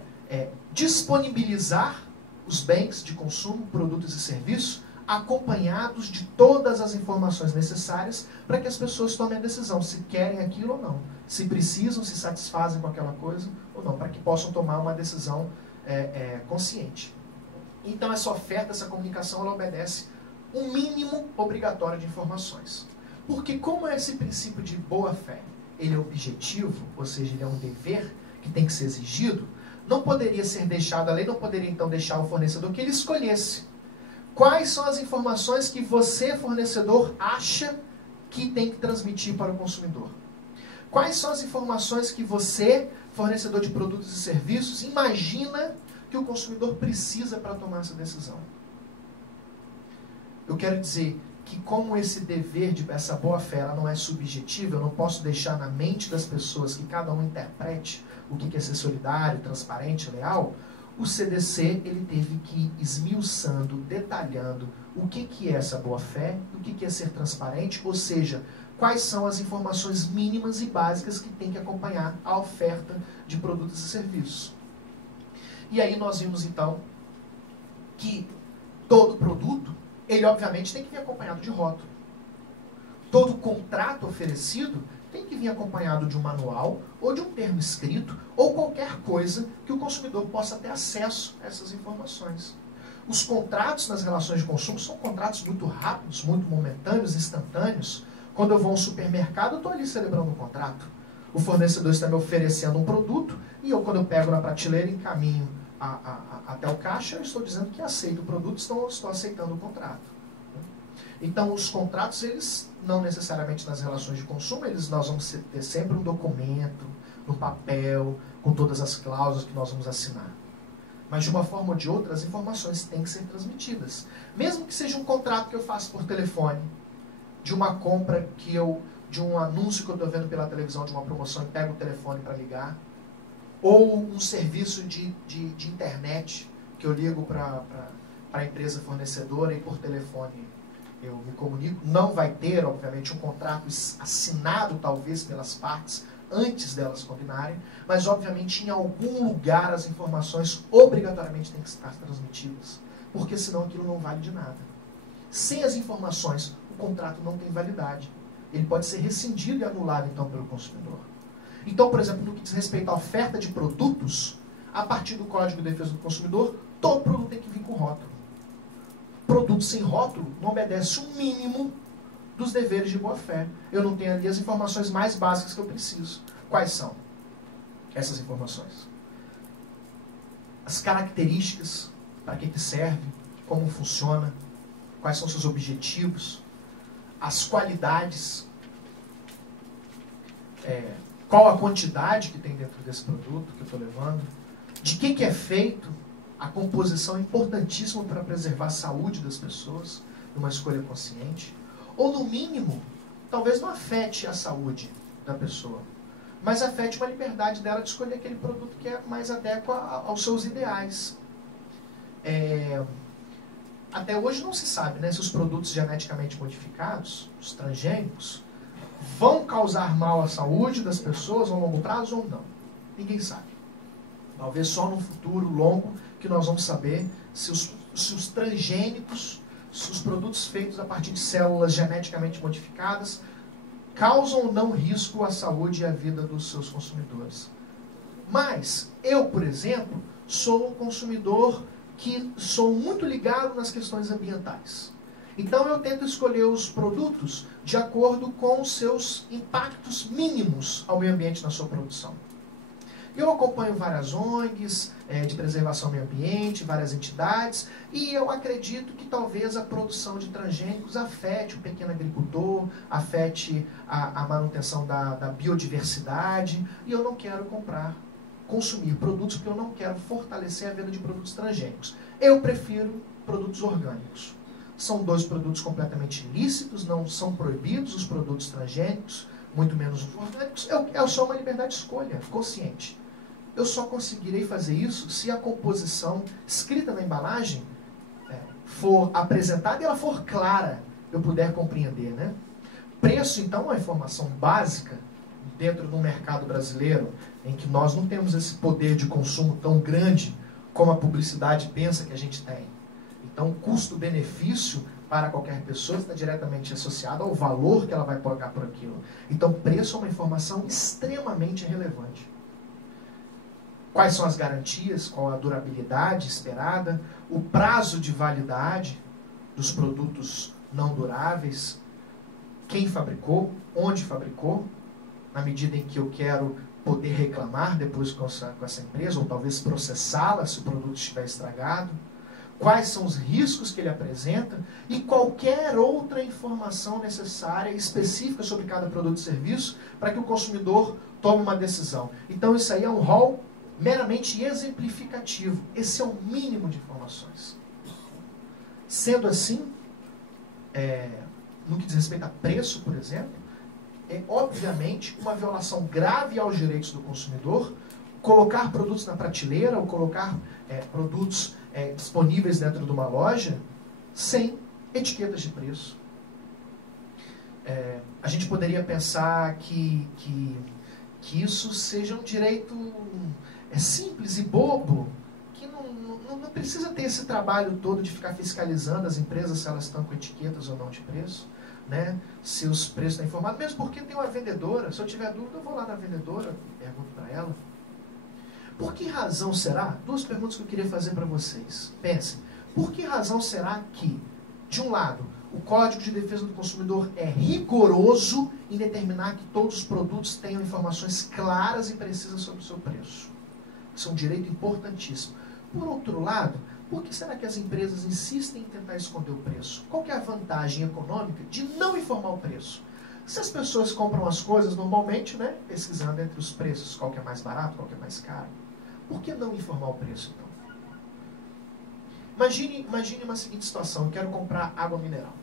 disponibilizar os bens de consumo, produtos e serviços, acompanhados de todas as informações necessárias para que as pessoas tomem a decisão se querem aquilo ou não, se precisam, se satisfazem com aquela coisa ou não, para que possam tomar uma decisão consciente. Então essa oferta, essa comunicação, ela obedece um mínimo obrigatório de informações. Porque como é esse princípio de boa-fé? Ele é objetivo, ou seja, ele é um dever que tem que ser exigido, não poderia ser deixado, a lei não poderia então deixar o fornecedor que ele escolhesse. Quais são as informações que você, fornecedor, acha que tem que transmitir para o consumidor? Quais são as informações que você, fornecedor de produtos e serviços, imagina que o consumidor precisa para tomar essa decisão? Eu quero dizer que como esse dever, essa boa-fé, ela não é subjetiva, eu não posso deixar na mente das pessoas que cada um interprete o que é ser solidário, transparente, leal. O CDC ele teve que ir esmiuçando, detalhando o que é essa boa-fé, o que é ser transparente, ou seja, quais são as informações mínimas e básicas que tem que acompanhar a oferta de produtos e serviços. E aí nós vimos então que todo produto, ele obviamente tem que vir acompanhado de rótulo. Todo contrato oferecido tem que vir acompanhado de um manual, ou de um termo escrito, ou qualquer coisa que o consumidor possa ter acesso a essas informações. Os contratos nas relações de consumo são contratos muito rápidos, muito momentâneos, instantâneos. Quando eu vou a um supermercado, eu estou ali celebrando um contrato. O fornecedor está me oferecendo um produto, e eu, quando eu pego na prateleira e encaminho até o caixa, eu estou dizendo que aceito o produto, senão eu estou aceitando o contrato. Então, os contratos, eles não necessariamente nas relações de consumo, nós vamos ter sempre um documento, um papel, com todas as cláusulas que nós vamos assinar. Mas, de uma forma ou de outra, as informações têm que ser transmitidas. Mesmo que seja um contrato que eu faço por telefone, de uma compra de um anúncio que eu estou vendo pela televisão, de uma promoção, e pego o telefone para ligar, ou um serviço de internet, que eu ligo para a empresa fornecedora e por telefone eu me comunico. Não vai ter, obviamente, um contrato assinado, talvez, pelas partes antes delas combinarem, mas, obviamente, em algum lugar as informações obrigatoriamente têm que estar transmitidas, porque senão aquilo não vale de nada. Sem as informações, o contrato não tem validade. Ele pode ser rescindido e anulado, então, pelo consumidor. Então, por exemplo, no que diz respeito à oferta de produtos, a partir do Código de Defesa do Consumidor, todo produto tem que vir com rótulo. Produto sem rótulo não obedece o mínimo dos deveres de boa-fé. Eu não tenho ali as informações mais básicas que eu preciso. Quais são essas informações? As características, para que serve, como funciona, quais são seus objetivos, as qualidades, qual a quantidade que tem dentro desse produto que eu estou levando, de que é feito, a composição é importantíssima para preservar a saúde das pessoas, numa escolha consciente, ou no mínimo, talvez não afete a saúde da pessoa, mas afete uma liberdade dela de escolher aquele produto que é mais adequado aos seus ideais. Até hoje não se sabe, né, se os produtos geneticamente modificados, os transgênicos, vão causar mal à saúde das pessoas a longo prazo ou não. Ninguém sabe. Talvez só no futuro longo que nós vamos saber se os transgênicos, se os produtos feitos a partir de células geneticamente modificadas, causam ou não risco à saúde e à vida dos seus consumidores. Mas eu, por exemplo, sou um consumidor que sou muito ligado nas questões ambientais. Então eu tento escolher os produtos de acordo com os seus impactos mínimos ao meio ambiente na sua produção. Eu acompanho várias ONGs de preservação ao meio ambiente, várias entidades, e eu acredito que talvez a produção de transgênicos afete o pequeno agricultor, afete a manutenção da biodiversidade, e eu não quero consumir produtos porque eu não quero fortalecer a venda de produtos transgênicos. Eu prefiro produtos orgânicos. São dois produtos completamente ilícitos, não são proibidos os produtos transgênicos, muito menos os orgânicos. É só uma liberdade de escolha, consciente. Eu só conseguirei fazer isso se a composição escrita na embalagem for apresentada e ela for clara, eu puder compreender, né? Preço, então, é uma informação básica dentro do mercado brasileiro, em que nós não temos esse poder de consumo tão grande como a publicidade pensa que a gente tem. Então, o custo-benefício para qualquer pessoa está diretamente associado ao valor que ela vai pagar por aquilo. Então, preço é uma informação extremamente relevante. Quais são as garantias, qual a durabilidade esperada, o prazo de validade dos produtos não duráveis, quem fabricou, onde fabricou, na medida em que eu quero poder reclamar depois com essa empresa, ou talvez processá-la se o produto estiver estragado, quais são os riscos que ele apresenta e qualquer outra informação necessária, específica sobre cada produto e serviço, para que o consumidor tome uma decisão. Então isso aí é um rol meramente exemplificativo. Esse é o mínimo de informações. Sendo assim, no que diz respeito a preço, por exemplo, é obviamente uma violação grave aos direitos do consumidor colocar produtos na prateleira ou colocar produtos disponíveis dentro de uma loja sem etiquetas de preço. A gente poderia pensar que isso seja um direito simples e bobo, que não precisa ter esse trabalho todo de ficar fiscalizando as empresas se elas estão com etiquetas ou não de preço, né? Se os preços estão informados, mesmo porque tem uma vendedora. Se eu tiver dúvida, eu vou lá na vendedora e pergunto para ela. Por que razão será? Duas perguntas que eu queria fazer para vocês. Pensem, por que razão será que, de um lado, o Código de Defesa do Consumidor é rigoroso em determinar que todos os produtos tenham informações claras e precisas sobre o seu preço? Isso é um direito importantíssimo. Por outro lado, por que será que as empresas insistem em tentar esconder o preço? Qual que é a vantagem econômica de não informar o preço? Se as pessoas compram as coisas normalmente, né, pesquisando entre os preços, qual que é mais barato, qual que é mais caro, por que não informar o preço, então? Imagine uma seguinte situação: eu quero comprar água mineral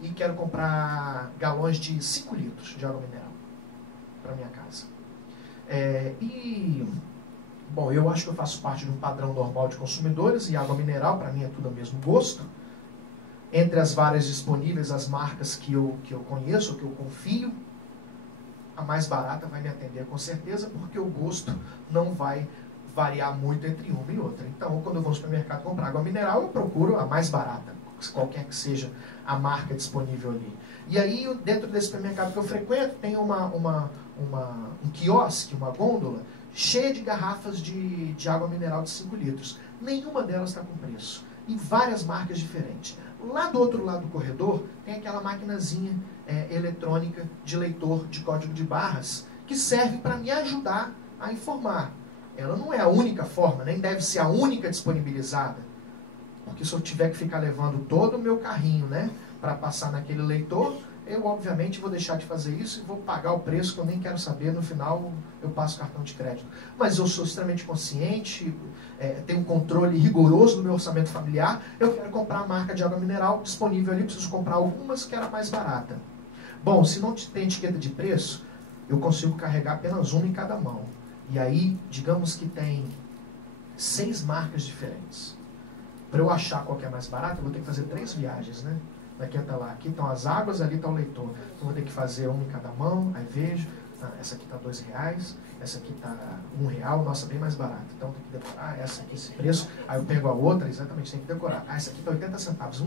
e quero comprar galões de 5 litros de água mineral para minha casa. E Bom, eu acho que eu faço parte de um padrão normal de consumidores, e água mineral, para mim, é tudo o mesmo gosto. Entre as várias disponíveis, as marcas que eu conheço, que eu confio, a mais barata vai me atender com certeza, porque o gosto não vai variar muito entre uma e outra. Então, quando eu vou no supermercado comprar água mineral, eu procuro a mais barata, qualquer que seja a marca disponível ali. E aí, dentro desse supermercado que eu frequento, tem um quiosque, uma gôndola, cheia de garrafas de água mineral de 5 litros. Nenhuma delas está com preço. E várias marcas diferentes. Lá do outro lado do corredor, tem aquela maquinazinha eletrônica de leitor de código de barras, que serve para me ajudar a informar. Ela não é a única forma, nem deve ser a única disponibilizada. Porque se eu tiver que ficar levando todo o meu carrinho, né, para passar naquele leitor, eu obviamente vou deixar de fazer isso e vou pagar o preço que eu nem quero saber. No final eu passo cartão de crédito. Mas eu sou extremamente consciente, tenho um controle rigoroso do meu orçamento familiar. Eu quero comprar a marca de água mineral disponível ali, preciso comprar algumas que era mais barata. Bom, se não tem etiqueta de preço, eu consigo carregar apenas uma em cada mão. E aí, digamos que tem 6 marcas diferentes. Para eu achar qual que é mais barata, eu vou ter que fazer 3 viagens, né? Daqui até lá. Aqui estão as águas, ali está o leitor. Então, vou ter que fazer uma em cada mão, aí vejo, essa aqui está R$2, essa aqui está R$1, nossa, bem mais barata. Então, tem que decorar essa aqui, esse preço. Aí eu pego a outra, exatamente, tem que decorar. Essa aqui está 80 centavos.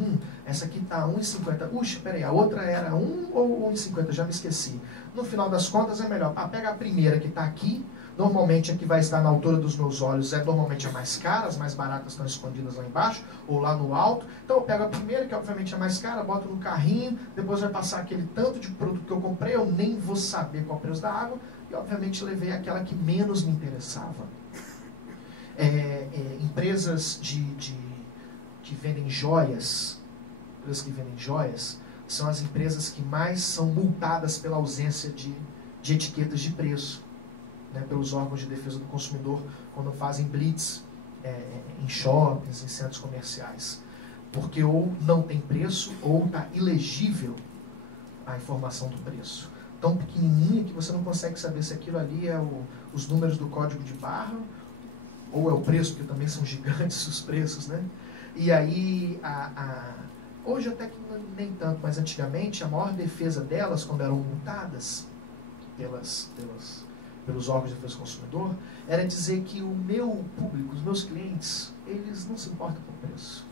Essa aqui está R$1,50. Uxa, peraí, a outra era 1 ou R$1,50? Já me esqueci. No final das contas, é melhor. Pega a primeira que está aqui. Normalmente a que vai estar na altura dos meus olhos é normalmente a mais cara, as mais baratas estão escondidas lá embaixo, ou lá no alto. Então eu pego a primeira, que obviamente é mais cara, boto no carrinho, depois vai passar aquele tanto de produto que eu comprei, eu nem vou saber qual é o preço da água, e obviamente levei aquela que menos me interessava. Empresas que vendem joias, são as empresas que mais são multadas pela ausência de etiquetas de preço. Né, pelos órgãos de defesa do consumidor, quando fazem blitz em shoppings, em centros comerciais. Porque ou não tem preço, ou está ilegível a informação do preço. Tão pequenininha que você não consegue saber se aquilo ali é os números do código de barra, ou é o preço, porque também são gigantes os preços, né? E aí, hoje até que nem tanto, mas antigamente, a maior defesa delas, quando eram multadas pelos órgãos de defesa do consumidor, era dizer que o meu público, os meus clientes, eles não se importam com o preço.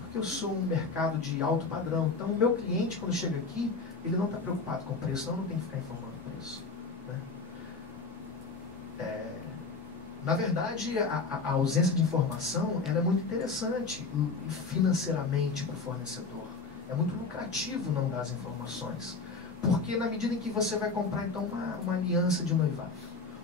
Porque eu sou um mercado de alto padrão. Então, o meu cliente, quando chega aqui, ele não está preocupado com o preço, não tem que ficar informando o preço. Né? Na verdade, a ausência de informação ela é muito interessante financeiramente para o fornecedor. É muito lucrativo não dar as informações. Porque na medida em que você vai comprar então uma aliança de noivado,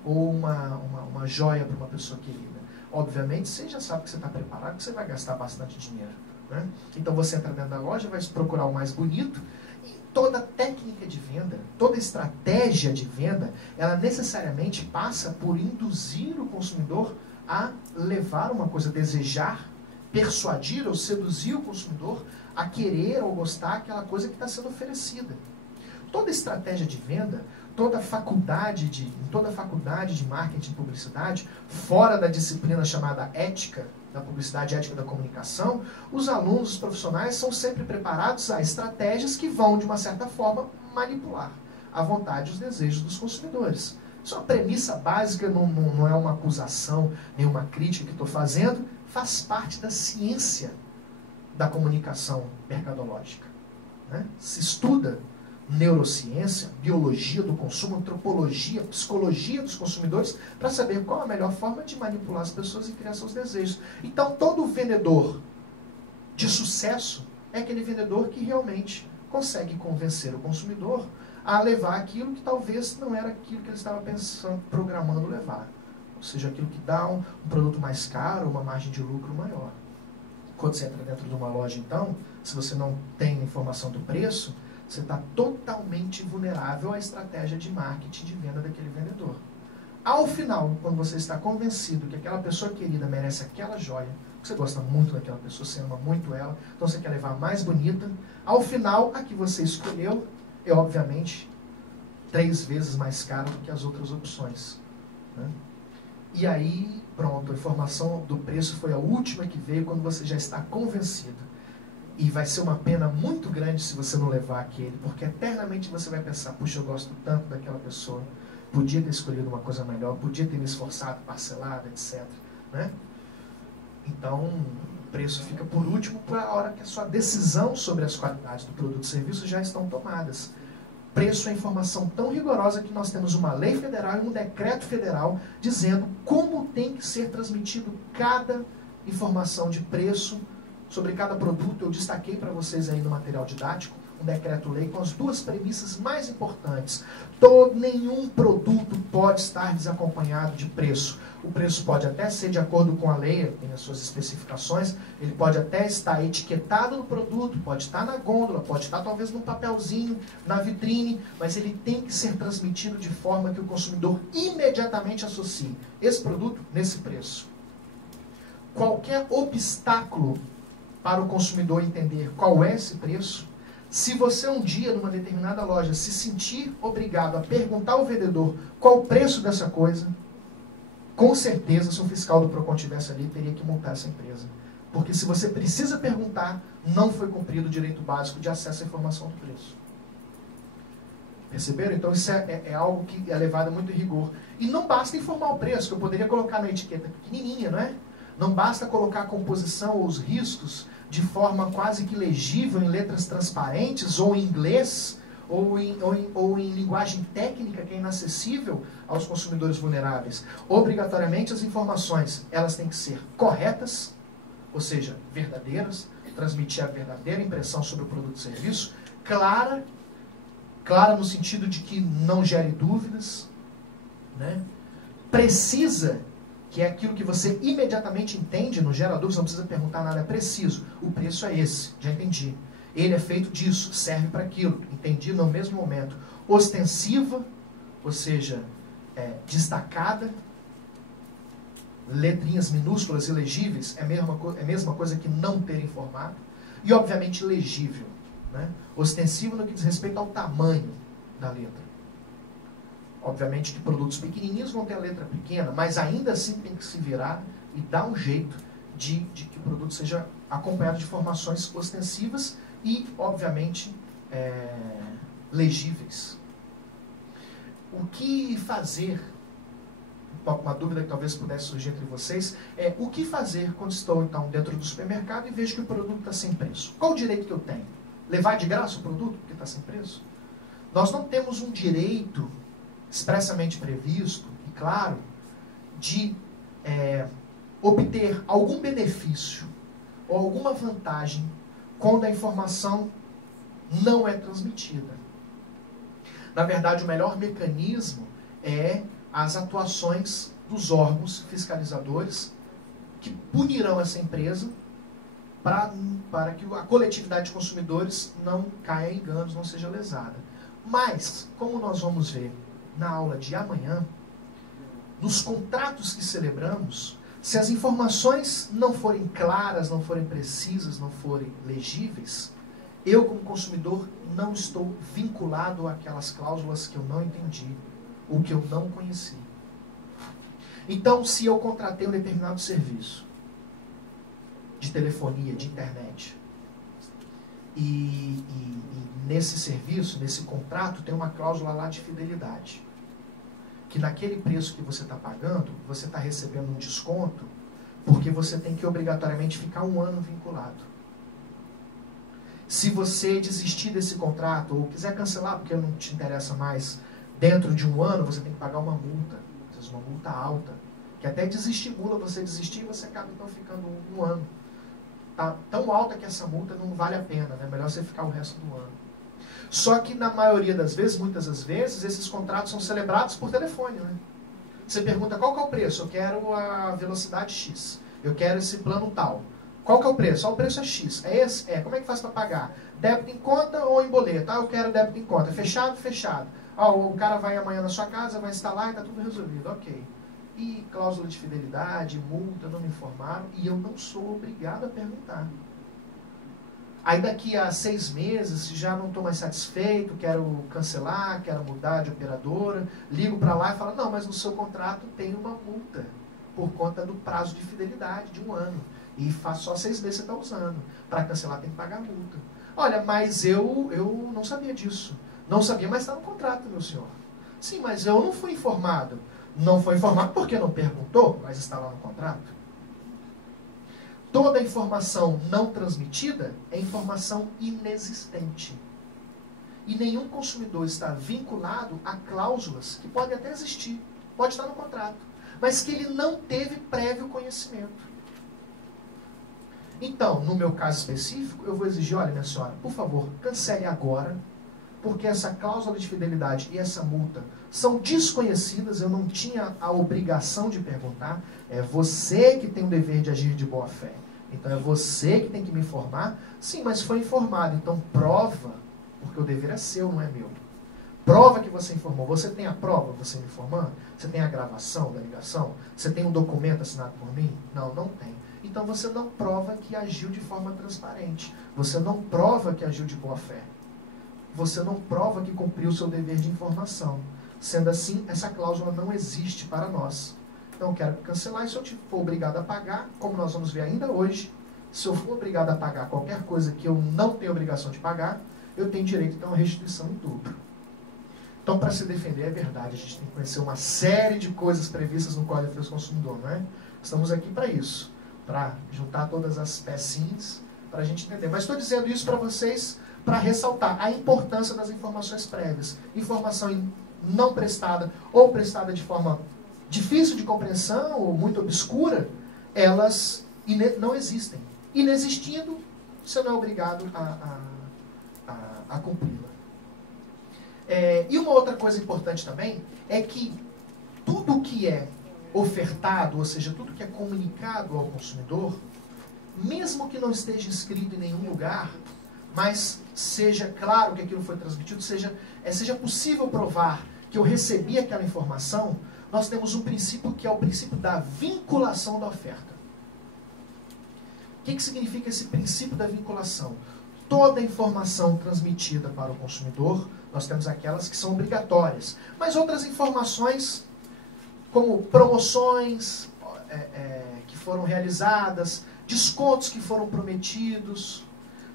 ou uma joia para uma pessoa querida, obviamente você já sabe que você está preparado, que você vai gastar bastante dinheiro. Né? Então você entra dentro da loja, vai procurar o mais bonito, e toda técnica de venda, toda estratégia de venda, ela necessariamente passa por induzir o consumidor a levar uma coisa, desejar, persuadir ou seduzir o consumidor a querer ou gostar aquela coisa que está sendo oferecida. Toda estratégia de venda, toda faculdade de marketing e publicidade, fora da disciplina chamada ética, da publicidade, ética da comunicação, os alunos, os profissionais são sempre preparados a estratégias que vão, de uma certa forma, manipular a vontade e os desejos dos consumidores. Isso é uma premissa básica, não é uma acusação, nem uma crítica que estou fazendo, faz parte da ciência da comunicação mercadológica. Né? Se estuda neurociência, biologia do consumo, antropologia, psicologia dos consumidores, para saber qual a melhor forma de manipular as pessoas e criar seus desejos. Então, todo vendedor de sucesso é aquele vendedor que realmente consegue convencer o consumidor a levar aquilo que talvez não era aquilo que ele estava pensando, programando levar. Ou seja, aquilo que dá um produto mais caro, uma margem de lucro maior. Quando você entra dentro de uma loja, então, se você não tem informação do preço, você está totalmente vulnerável à estratégia de marketing de venda daquele vendedor. Ao final, quando você está convencido que aquela pessoa querida merece aquela joia, você gosta muito daquela pessoa, você ama muito ela, então você quer levar a mais bonita, ao final, a que você escolheu é, obviamente, 3 vezes mais cara do que as outras opções. Né? E aí, pronto, a informação do preço foi a última que veio quando você já está convencido. E vai ser uma pena muito grande se você não levar aquele, porque eternamente você vai pensar, puxa, eu gosto tanto daquela pessoa, podia ter escolhido uma coisa melhor, podia ter me esforçado, parcelado, etc. Né? Então, o preço fica por último para a hora que a sua decisão sobre as qualidades do produto e serviço já estão tomadas. Preço é informação tão rigorosa que nós temos uma lei federal e um decreto federal dizendo como tem que ser transmitido cada informação de preço sobre cada produto. Eu destaquei para vocês aí no material didático um decreto-lei com as duas premissas mais importantes. Nenhum produto pode estar desacompanhado de preço. O preço pode até ser de acordo com a lei, tem as suas especificações, ele pode até estar etiquetado no produto, pode estar na gôndola, pode estar talvez num papelzinho, na vitrine, mas ele tem que ser transmitido de forma que o consumidor imediatamente associe esse produto nesse preço. Qualquer obstáculo para o consumidor entender qual é esse preço, se você um dia, numa determinada loja, se sentir obrigado a perguntar ao vendedor qual o preço dessa coisa, com certeza, se o fiscal do PROCON estivesse ali, teria que multar essa empresa. Porque se você precisa perguntar, não foi cumprido o direito básico de acesso à informação do preço. Perceberam? Então isso é algo que é levado a muito rigor. E não basta informar o preço, que eu poderia colocar na etiqueta pequenininha, não é? Não basta colocar a composição ou os riscos de forma quase que legível em letras transparentes, ou em inglês, ou em linguagem técnica que é inacessível aos consumidores vulneráveis. Obrigatoriamente as informações, elas têm que ser corretas, ou seja, verdadeiras, transmitir a verdadeira impressão sobre o produto e serviço, clara no sentido de que não gere dúvidas, né? Precisa, que é aquilo que você imediatamente entende, não gera dúvidas, não precisa perguntar nada, é preciso. O preço é esse, já entendi. Ele é feito disso, serve para aquilo, entendi no mesmo momento. Ostensiva, ou seja, destacada, letrinhas minúsculas e legíveis, é a mesma coisa que não ter informado. E, obviamente, legível. Né? Ostensivo no que diz respeito ao tamanho da letra. Obviamente que produtos pequenininhos vão ter a letra pequena, mas ainda assim tem que se virar e dar um jeito de que o produto seja acompanhado de informações ostensivas e, obviamente, legíveis. O que fazer, uma dúvida que talvez pudesse surgir entre vocês, é o que fazer quando estou, então, dentro do supermercado e vejo que o produto está sem preço? Qual o direito que eu tenho? Levar de graça o produto porque está sem preço? Nós não temos um direito expressamente previsto, e claro, de obter algum benefício ou alguma vantagem quando a informação não é transmitida. Na verdade, o melhor mecanismo é as atuações dos órgãos fiscalizadores que punirão essa empresa para que a coletividade de consumidores não caia em enganos, não seja lesada. Mas, como nós vamos ver na aula de amanhã, nos contratos que celebramos, se as informações não forem claras, não forem precisas, não forem legíveis, eu, como consumidor, não estou vinculado àquelas cláusulas que eu não entendi, ou que eu não conheci. Então, se eu contratei um determinado serviço de telefonia, de internet, e nesse serviço, nesse contrato, tem uma cláusula lá de fidelidade, que naquele preço que você está pagando, você está recebendo um desconto, porque você tem que obrigatoriamente ficar 1 ano vinculado. Se você desistir desse contrato, ou quiser cancelar porque não te interessa mais, dentro de 1 ano, você tem que pagar uma multa, às vezes uma multa alta, que até desestimula você desistir e você acaba então ficando 1 ano. Tá tão alta que essa multa não vale a pena, né? Melhor você ficar o resto do ano. Só que na maioria das vezes, muitas das vezes, esses contratos são celebrados por telefone, né? Você pergunta qual que é o preço, eu quero a velocidade X, eu quero esse plano tal. Qual que é o preço? O preço é X. É esse? Como é que faz para pagar? Débito em conta ou em boleto? Eu quero débito em conta. Fechado? Fechado. O cara vai amanhã na sua casa, vai instalar e está tudo resolvido. Ok. E cláusula de fidelidade, multa, não me informaram, e eu não sou obrigado a perguntar. Aí daqui a 6 meses, já não estou mais satisfeito, quero cancelar, quero mudar de operadora, ligo para lá e falo, não, mas no seu contrato tem uma multa por conta do prazo de fidelidade de 1 ano. E faz só 6 meses você está usando. Para cancelar tem que pagar a multa. Olha, mas eu não sabia disso. Não sabia, mas está no contrato, meu senhor. Sim, mas eu não fui informado. Não foi informado porque não perguntou, mas está lá no contrato. Toda informação não transmitida é informação inexistente. E nenhum consumidor está vinculado a cláusulas que podem até existir, pode estar no contrato, mas que ele não teve prévio conhecimento. Então, no meu caso específico, eu vou exigir, olha, minha senhora, por favor, cancele agora, porque essa cláusula de fidelidade e essa multa são desconhecidas, eu não tinha a obrigação de perguntar, é você que tem o dever de agir de boa fé. Então é você que tem que me informar? Sim, mas foi informado, então prova, porque o dever é seu, não é meu. Prova que você informou. Você tem a prova, você me informando? Você tem a gravação da ligação? Você tem um documento assinado por mim? Não, não tem. Então você não prova que agiu de forma transparente. Você não prova que agiu de boa fé. Você não prova que cumpriu o seu dever de informação. Sendo assim, essa cláusula não existe para nós. Então eu quero cancelar, e se eu for obrigado a pagar, como nós vamos ver ainda hoje, se eu for obrigado a pagar qualquer coisa que eu não tenho obrigação de pagar, eu tenho direito então a restituição em dobro. Então, para se defender, é verdade, a gente tem que conhecer uma série de coisas previstas no Código de Defesa do Consumidor, não é? Estamos aqui para isso, para juntar todas as pecinhas, para a gente entender. Mas estou dizendo isso para vocês, para ressaltar a importância das informações prévias. Informação não prestada, ou prestada de forma difícil de compreensão, ou muito obscura, elas não existem. Inexistindo, você não é obrigado a cumpri-la. E uma outra coisa importante também é que tudo que é ofertado, ou seja, tudo que é comunicado ao consumidor, mesmo que não esteja escrito em nenhum lugar, mas seja claro que aquilo foi transmitido, seja possível provar que eu recebi aquela informação, nós temos um princípio que é o princípio da vinculação da oferta. O que significa esse princípio da vinculação? Toda informação transmitida para o consumidor, nós temos aquelas que são obrigatórias, mas outras informações, como promoções que foram realizadas, descontos que foram prometidos,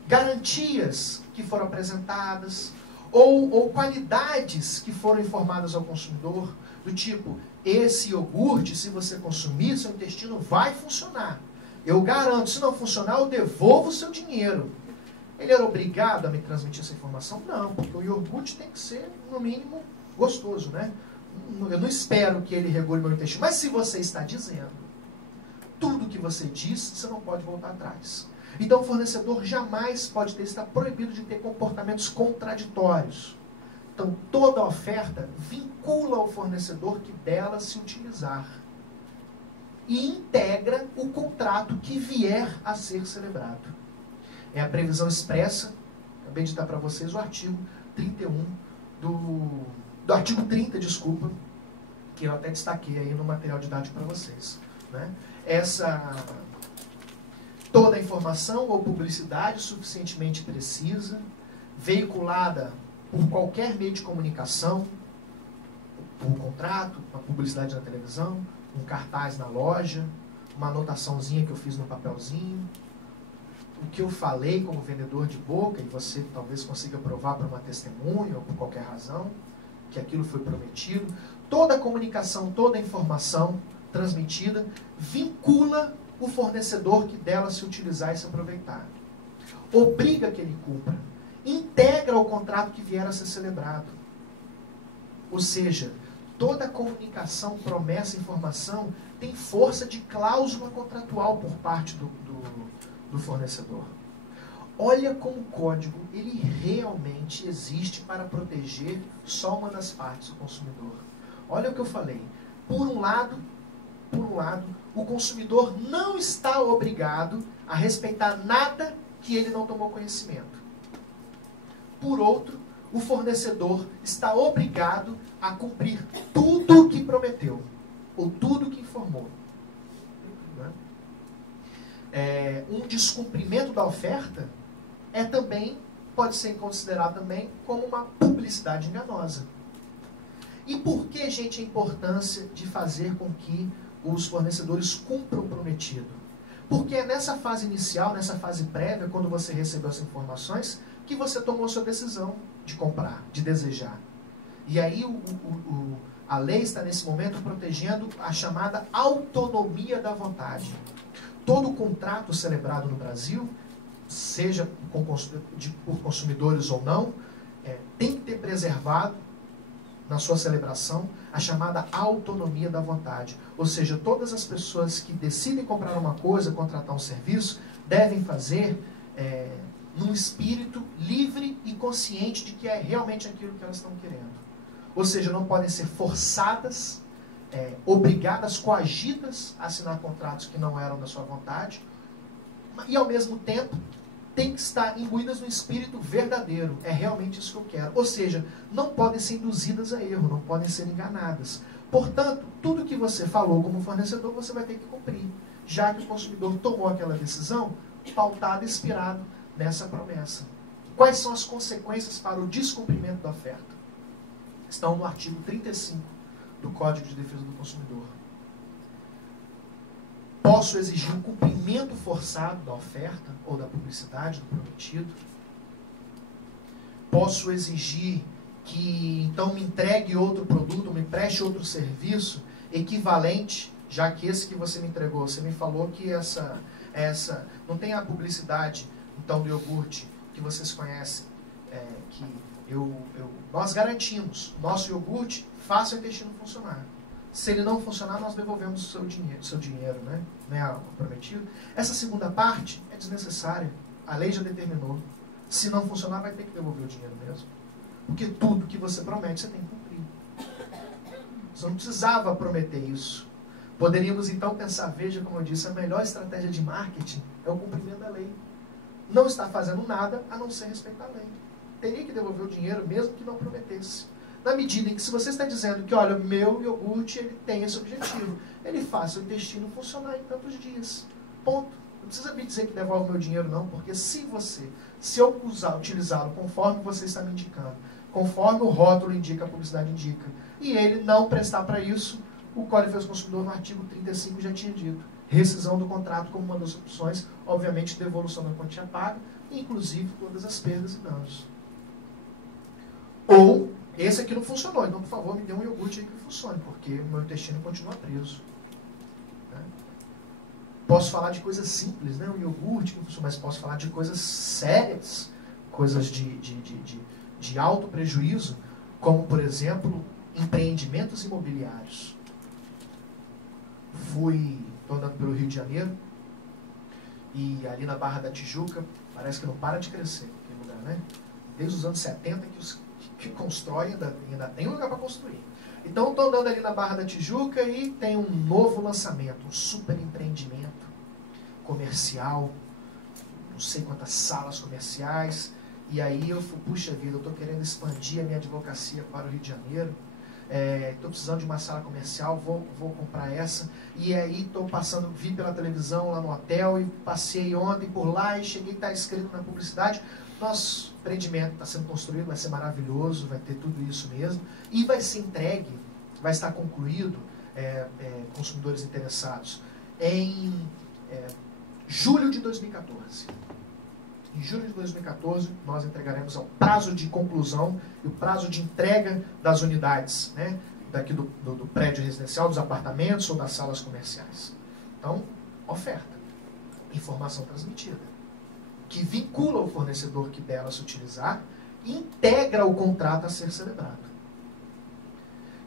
garantias que foram apresentadas, ou qualidades que foram informadas ao consumidor, do tipo, esse iogurte, se você consumir, seu intestino vai funcionar. Eu garanto, se não funcionar, eu devolvo o seu dinheiro. Ele era obrigado a me transmitir essa informação? Não, porque o iogurte tem que ser, no mínimo, gostoso, né? Eu não espero que ele regule meu intestino. Mas se você está dizendo, tudo que você diz, você não pode voltar atrás. Então o fornecedor jamais pode estar proibido de ter comportamentos contraditórios. Então toda oferta vincula o fornecedor que dela se utilizar. E integra o contrato que vier a ser celebrado. É a previsão expressa, acabei de dar para vocês o artigo 31 do artigo 30, desculpa, que eu até destaquei aí no material didático para vocês. Né? Toda a informação ou publicidade suficientemente precisa, veiculada por qualquer meio de comunicação, um contrato, uma publicidade na televisão, um cartaz na loja, uma anotaçãozinha que eu fiz no papelzinho, o que eu falei como vendedor de boca, e você talvez consiga provar por uma testemunha ou por qualquer razão, que aquilo foi prometido. Toda a comunicação, toda a informação transmitida vincula o fornecedor que dela se utilizar e se aproveitar. Obriga que ele cumpra. Integra o contrato que vier a ser celebrado. Ou seja, toda comunicação, promessa, informação tem força de cláusula contratual por parte do fornecedor. Olha como o código ele realmente existe para proteger só uma das partes, o consumidor. Olha o que eu falei. Por um lado, o consumidor não está obrigado a respeitar nada que ele não tomou conhecimento. Por outro, o fornecedor está obrigado a cumprir tudo o que prometeu, ou tudo o que informou. Um descumprimento da oferta pode ser considerado também como uma publicidade enganosa. E por que, gente, a importância de fazer com que os fornecedores cumpram o prometido. Porque é nessa fase inicial, nessa fase prévia, quando você recebeu as informações, que você tomou sua decisão de comprar, de desejar. E aí a lei está nesse momento protegendo a chamada autonomia da vontade. Todo contrato celebrado no Brasil, seja por consumidores ou não, tem que ter preservado na sua celebração a chamada autonomia da vontade. Ou seja, todas as pessoas que decidem comprar uma coisa, contratar um serviço, devem fazer num espírito livre e consciente de que é realmente aquilo que elas estão querendo. Ou seja, não podem ser forçadas, obrigadas, coagidas a assinar contratos que não eram da sua vontade, e ao mesmo tempo tem que estar imbuídas no espírito verdadeiro. É realmente isso que eu quero. Ou seja, não podem ser induzidas a erro, não podem ser enganadas. Portanto, tudo que você falou como fornecedor, você vai ter que cumprir, já que o consumidor tomou aquela decisão pautado, inspirado nessa promessa. Quais são as consequências para o descumprimento da oferta? Estão no artigo 35 do Código de Defesa do Consumidor. Posso exigir um cumprimento forçado da oferta ou da publicidade do prometido. Posso exigir que então me entregue outro produto, me preste outro serviço equivalente, já que esse que você me entregou, você me falou que essa não tem a publicidade então do iogurte que vocês conhecem, que nós garantimos, nosso iogurte faça o intestino funcionar. Se ele não funcionar, nós devolvemos o seu dinheiro, né? Não é o prometido. Essa segunda parte é desnecessária. A lei já determinou. Se não funcionar, vai ter que devolver o dinheiro mesmo. Porque tudo que você promete, você tem que cumprir. Você não precisava prometer isso. Poderíamos então pensar, veja como eu disse, a melhor estratégia de marketing é o cumprimento da lei. Não está fazendo nada a não ser respeitar a lei. Teria que devolver o dinheiro mesmo que não prometesse. Na medida em que, se você está dizendo que, olha, meu iogurte ele tem esse objetivo, ele faça o intestino funcionar em tantos dias. Ponto. Não precisa me dizer que devolve o meu dinheiro, não, porque se eu utilizá-lo conforme você está me indicando, conforme o rótulo indica, a publicidade indica, e ele não prestar para isso, o Código de Defesa do Consumidor, no artigo 35, já tinha dito. Rescisão do contrato como uma das opções, obviamente devolução da quantia paga, inclusive todas as perdas e danos. Ou, esse aqui não funcionou, então, por favor, me dê um iogurte aí que funcione, porque o meu intestino continua preso. Né? Posso falar de coisas simples, né? Um iogurte que funciona, mas posso falar de coisas sérias, coisas de alto prejuízo, como, por exemplo, empreendimentos imobiliários. Estou andando pelo Rio de Janeiro, e ali na Barra da Tijuca, parece que não para de crescer aquele lugar, né? Desde os anos 70 que constrói, ainda tem lugar para construir. Então, estou andando ali na Barra da Tijuca e tem um novo lançamento, um super empreendimento comercial, não sei quantas salas comerciais, e aí eu fui, puxa vida, eu estou querendo expandir a minha advocacia para o Rio de Janeiro, estou precisando de uma sala comercial, vou comprar essa, e aí estou passando, vi pela televisão lá no hotel, e passei ontem por lá, e cheguei, está escrito na publicidade, nosso empreendimento está sendo construído, vai ser maravilhoso, vai ter tudo isso mesmo, e vai ser entregue, vai estar concluído, consumidores interessados, em julho de 2014. Em julho de 2014, nós entregaremos ao prazo de conclusão e o prazo de entrega das unidades, né, daqui do prédio residencial, dos apartamentos ou das salas comerciais. Então, oferta, informação transmitida, que vincula o fornecedor que dela se utilizar e integra o contrato a ser celebrado.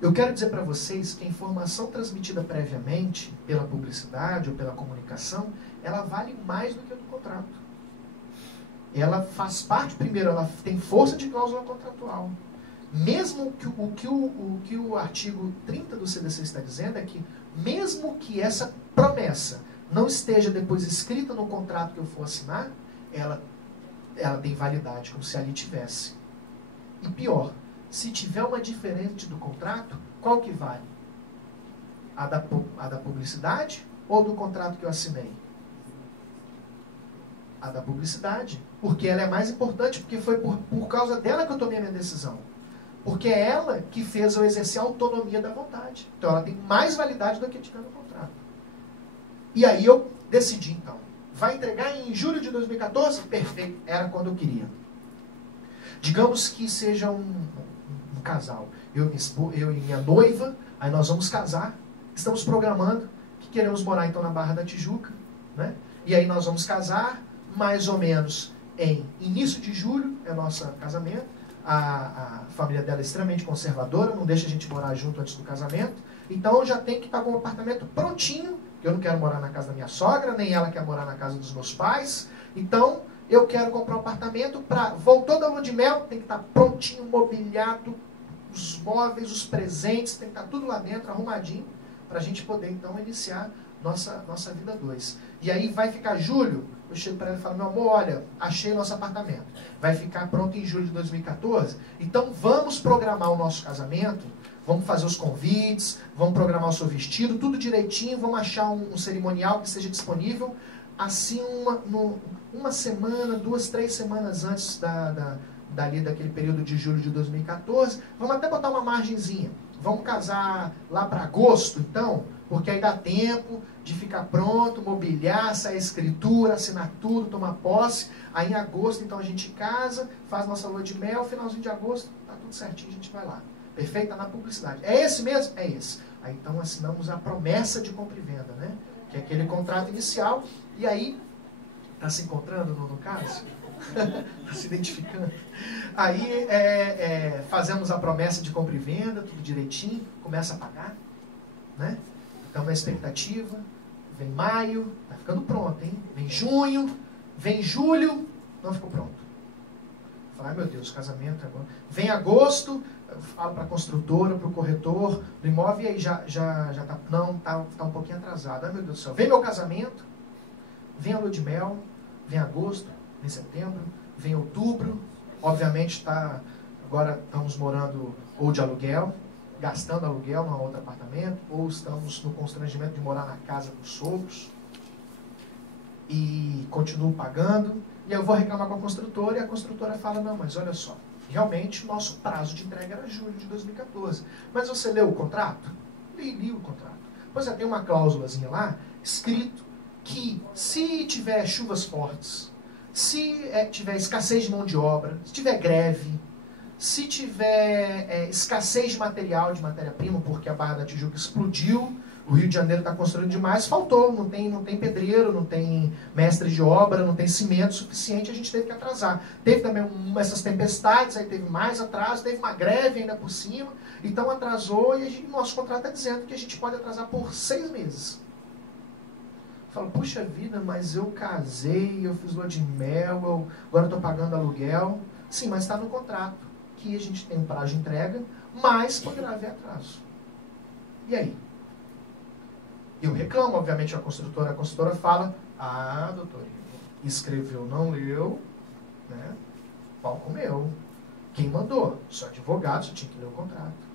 Eu quero dizer para vocês que a informação transmitida previamente pela publicidade ou pela comunicação, ela vale mais do que a do contrato. Ela faz parte, primeiro, ela tem força de cláusula contratual. Mesmo que o artigo 30 do CDC está dizendo é que, mesmo que essa promessa não esteja depois escrita no contrato que eu for assinar, ela tem validade, como se ali tivesse. E pior, se tiver uma diferente do contrato, qual que vale? A da publicidade ou do contrato que eu assinei? A da publicidade. Porque ela é mais importante, porque foi por causa dela que eu tomei a minha decisão. Porque é ela que fez eu exercer a autonomia da vontade. Então ela tem mais validade do que tiver no contrato. E aí eu decidi, então. Vai entregar em julho de 2014? Perfeito. Era quando eu queria. Digamos que seja um casal. Eu e minha noiva, aí nós vamos casar. Estamos programando que queremos morar então na Barra da Tijuca. Né? E aí nós vamos casar mais ou menos em início de julho, é nosso casamento. A família dela é extremamente conservadora, não deixa a gente morar junto antes do casamento. Então eu já tenho que estar com o apartamento prontinho. Eu não quero morar na casa da minha sogra, nem ela quer morar na casa dos meus pais. Então eu quero comprar um apartamento para... Voltou da lua de mel, tem que estar prontinho, mobiliado, os móveis, os presentes, tem que estar tudo lá dentro, arrumadinho, para a gente poder então iniciar nossa vida 2. E aí vai ficar julho, eu chego para ela e falo, meu amor, olha, achei nosso apartamento. Vai ficar pronto em julho de 2014. Então vamos programar o nosso casamento, vamos fazer os convites, vamos programar o seu vestido, tudo direitinho, vamos achar um cerimonial que seja disponível, assim uma semana, 2, 3 semanas antes daquele período de julho de 2014. Vamos até botar uma margenzinha. Vamos casar lá para agosto, então, porque aí dá tempo de ficar pronto, mobiliar, sair a escritura, assinar tudo, tomar posse. Aí em agosto, então, a gente casa, faz nossa lua de mel, finalzinho de agosto, tá tudo certinho, a gente vai lá. Perfeito? Tá na publicidade. É esse mesmo? É esse. Aí então assinamos a promessa de compra e venda, né? Que é aquele contrato inicial. E aí, tá se encontrando no caso? Tá se identificando? Aí fazemos a promessa de compra e venda, tudo direitinho, começa a pagar, né? Então na expectativa, vem maio, tá ficando pronto, hein? Vem junho, vem julho, não ficou pronto. Fala, ai meu Deus, casamento agora. Vem agosto, eu falo para a construtora, para o corretor do imóvel, e aí já tá, não, tá um pouquinho atrasado. Ai meu Deus do céu, vem meu casamento, vem a lua de mel, vem agosto, vem setembro, vem outubro, obviamente agora estamos morando ou de aluguel, gastando aluguel num outro apartamento, ou estamos no constrangimento de morar na casa dos sogros, e continuo pagando, e eu vou reclamar com a construtora, e a construtora fala, não, mas olha só, realmente o nosso prazo de entrega era julho de 2014, mas você leu o contrato? Li o contrato. Pois é, tem uma cláusulazinha lá, escrito, que se tiver chuvas fortes, se tiver escassez de mão de obra, se tiver greve, se tiver escassez de material, de matéria-prima, porque a Barra da Tijuca explodiu, o Rio de Janeiro está construindo demais, faltou, não tem pedreiro, não tem mestre de obra, não tem cimento suficiente, a gente teve que atrasar. Teve também essas tempestades, aí teve mais atraso, teve uma greve ainda por cima, então atrasou e nosso contrato está dizendo que a gente pode atrasar por 6 meses. Falo, puxa vida, mas eu casei, eu fiz lua de mel, agora estou pagando aluguel. Sim, mas está no contrato que a gente tem um prazo de entrega, mas poderá haver atraso. E aí? Eu reclamo, obviamente, a construtora fala, ah, doutor, escreveu, não leu, né? Pau comeu. Quem mandou? Só advogado, só tinha que ler o contrato.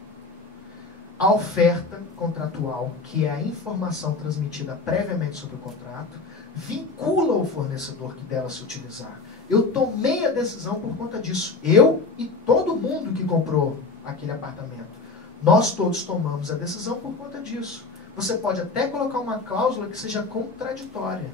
A oferta contratual, que é a informação transmitida previamente sobre o contrato, vincula o fornecedor que dela se utilizar. Eu tomei a decisão por conta disso. Eu e todo mundo que comprou aquele apartamento. Nós todos tomamos a decisão por conta disso. Você pode até colocar uma cláusula que seja contraditória,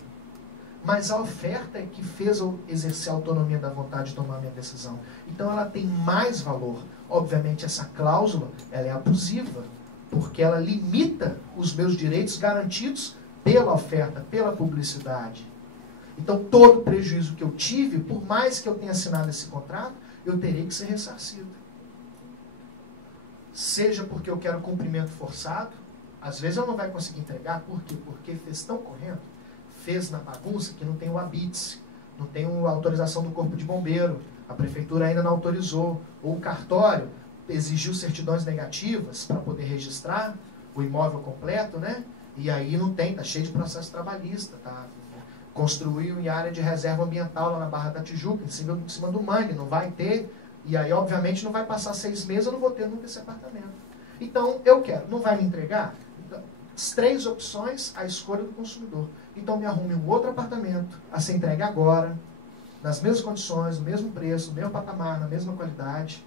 mas a oferta é que fez eu exercer a autonomia da vontade de tomar a minha decisão. Então ela tem mais valor. Obviamente essa cláusula ela é abusiva, porque ela limita os meus direitos garantidos pela oferta, pela publicidade. Então todo prejuízo que eu tive, por mais que eu tenha assinado esse contrato, eu terei que ser ressarcido. Seja porque eu quero cumprimento forçado, às vezes eu não vai conseguir entregar, por quê? Porque fez tão correndo, fez na bagunça que não tem o ABITS, não tem a autorização do Corpo de Bombeiro, a prefeitura ainda não autorizou, ou o cartório exigiu certidões negativas para poder registrar o imóvel completo, né? E aí não tem, tá cheio de processo trabalhista, tá? Construiu em área de reserva ambiental lá na Barra da Tijuca, em cima do mangue, não vai ter, e aí obviamente não vai passar 6 meses, eu não vou ter nunca esse apartamento. Então eu quero, não vai me entregar? As 3 opções, a escolha do consumidor. Então me arrume um outro apartamento a ser entregue agora, nas mesmas condições, no mesmo preço, no mesmo patamar, na mesma qualidade,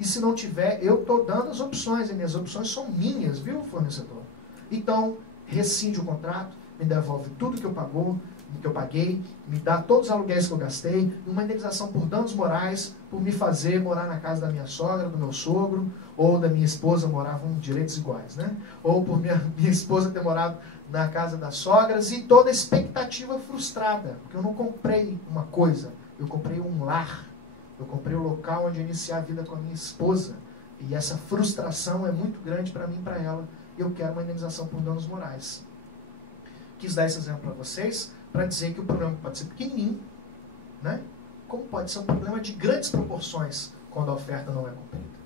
E se não tiver, eu estou dando as opções, e minhas opções são minhas, viu, fornecedor? Então, rescinde o contrato, me devolve tudo que eu paguei, me dá todos os aluguéis que eu gastei, uma indenização por danos morais, por me fazer morar na casa da minha sogra, do meu sogro, ou da minha esposa, moravam direitos iguais, né? Ou por minha esposa ter morado na casa das sogras, e toda expectativa frustrada, porque eu não comprei uma coisa, eu comprei um lar, eu comprei o local onde iniciar a vida com a minha esposa, e essa frustração é muito grande para mim e para ela, e eu quero uma indenização por danos morais. Quis dar esse exemplo para vocês, para dizer que o problema pode ser pequenininho, né? Como pode ser um problema de grandes proporções quando a oferta não é cumprida.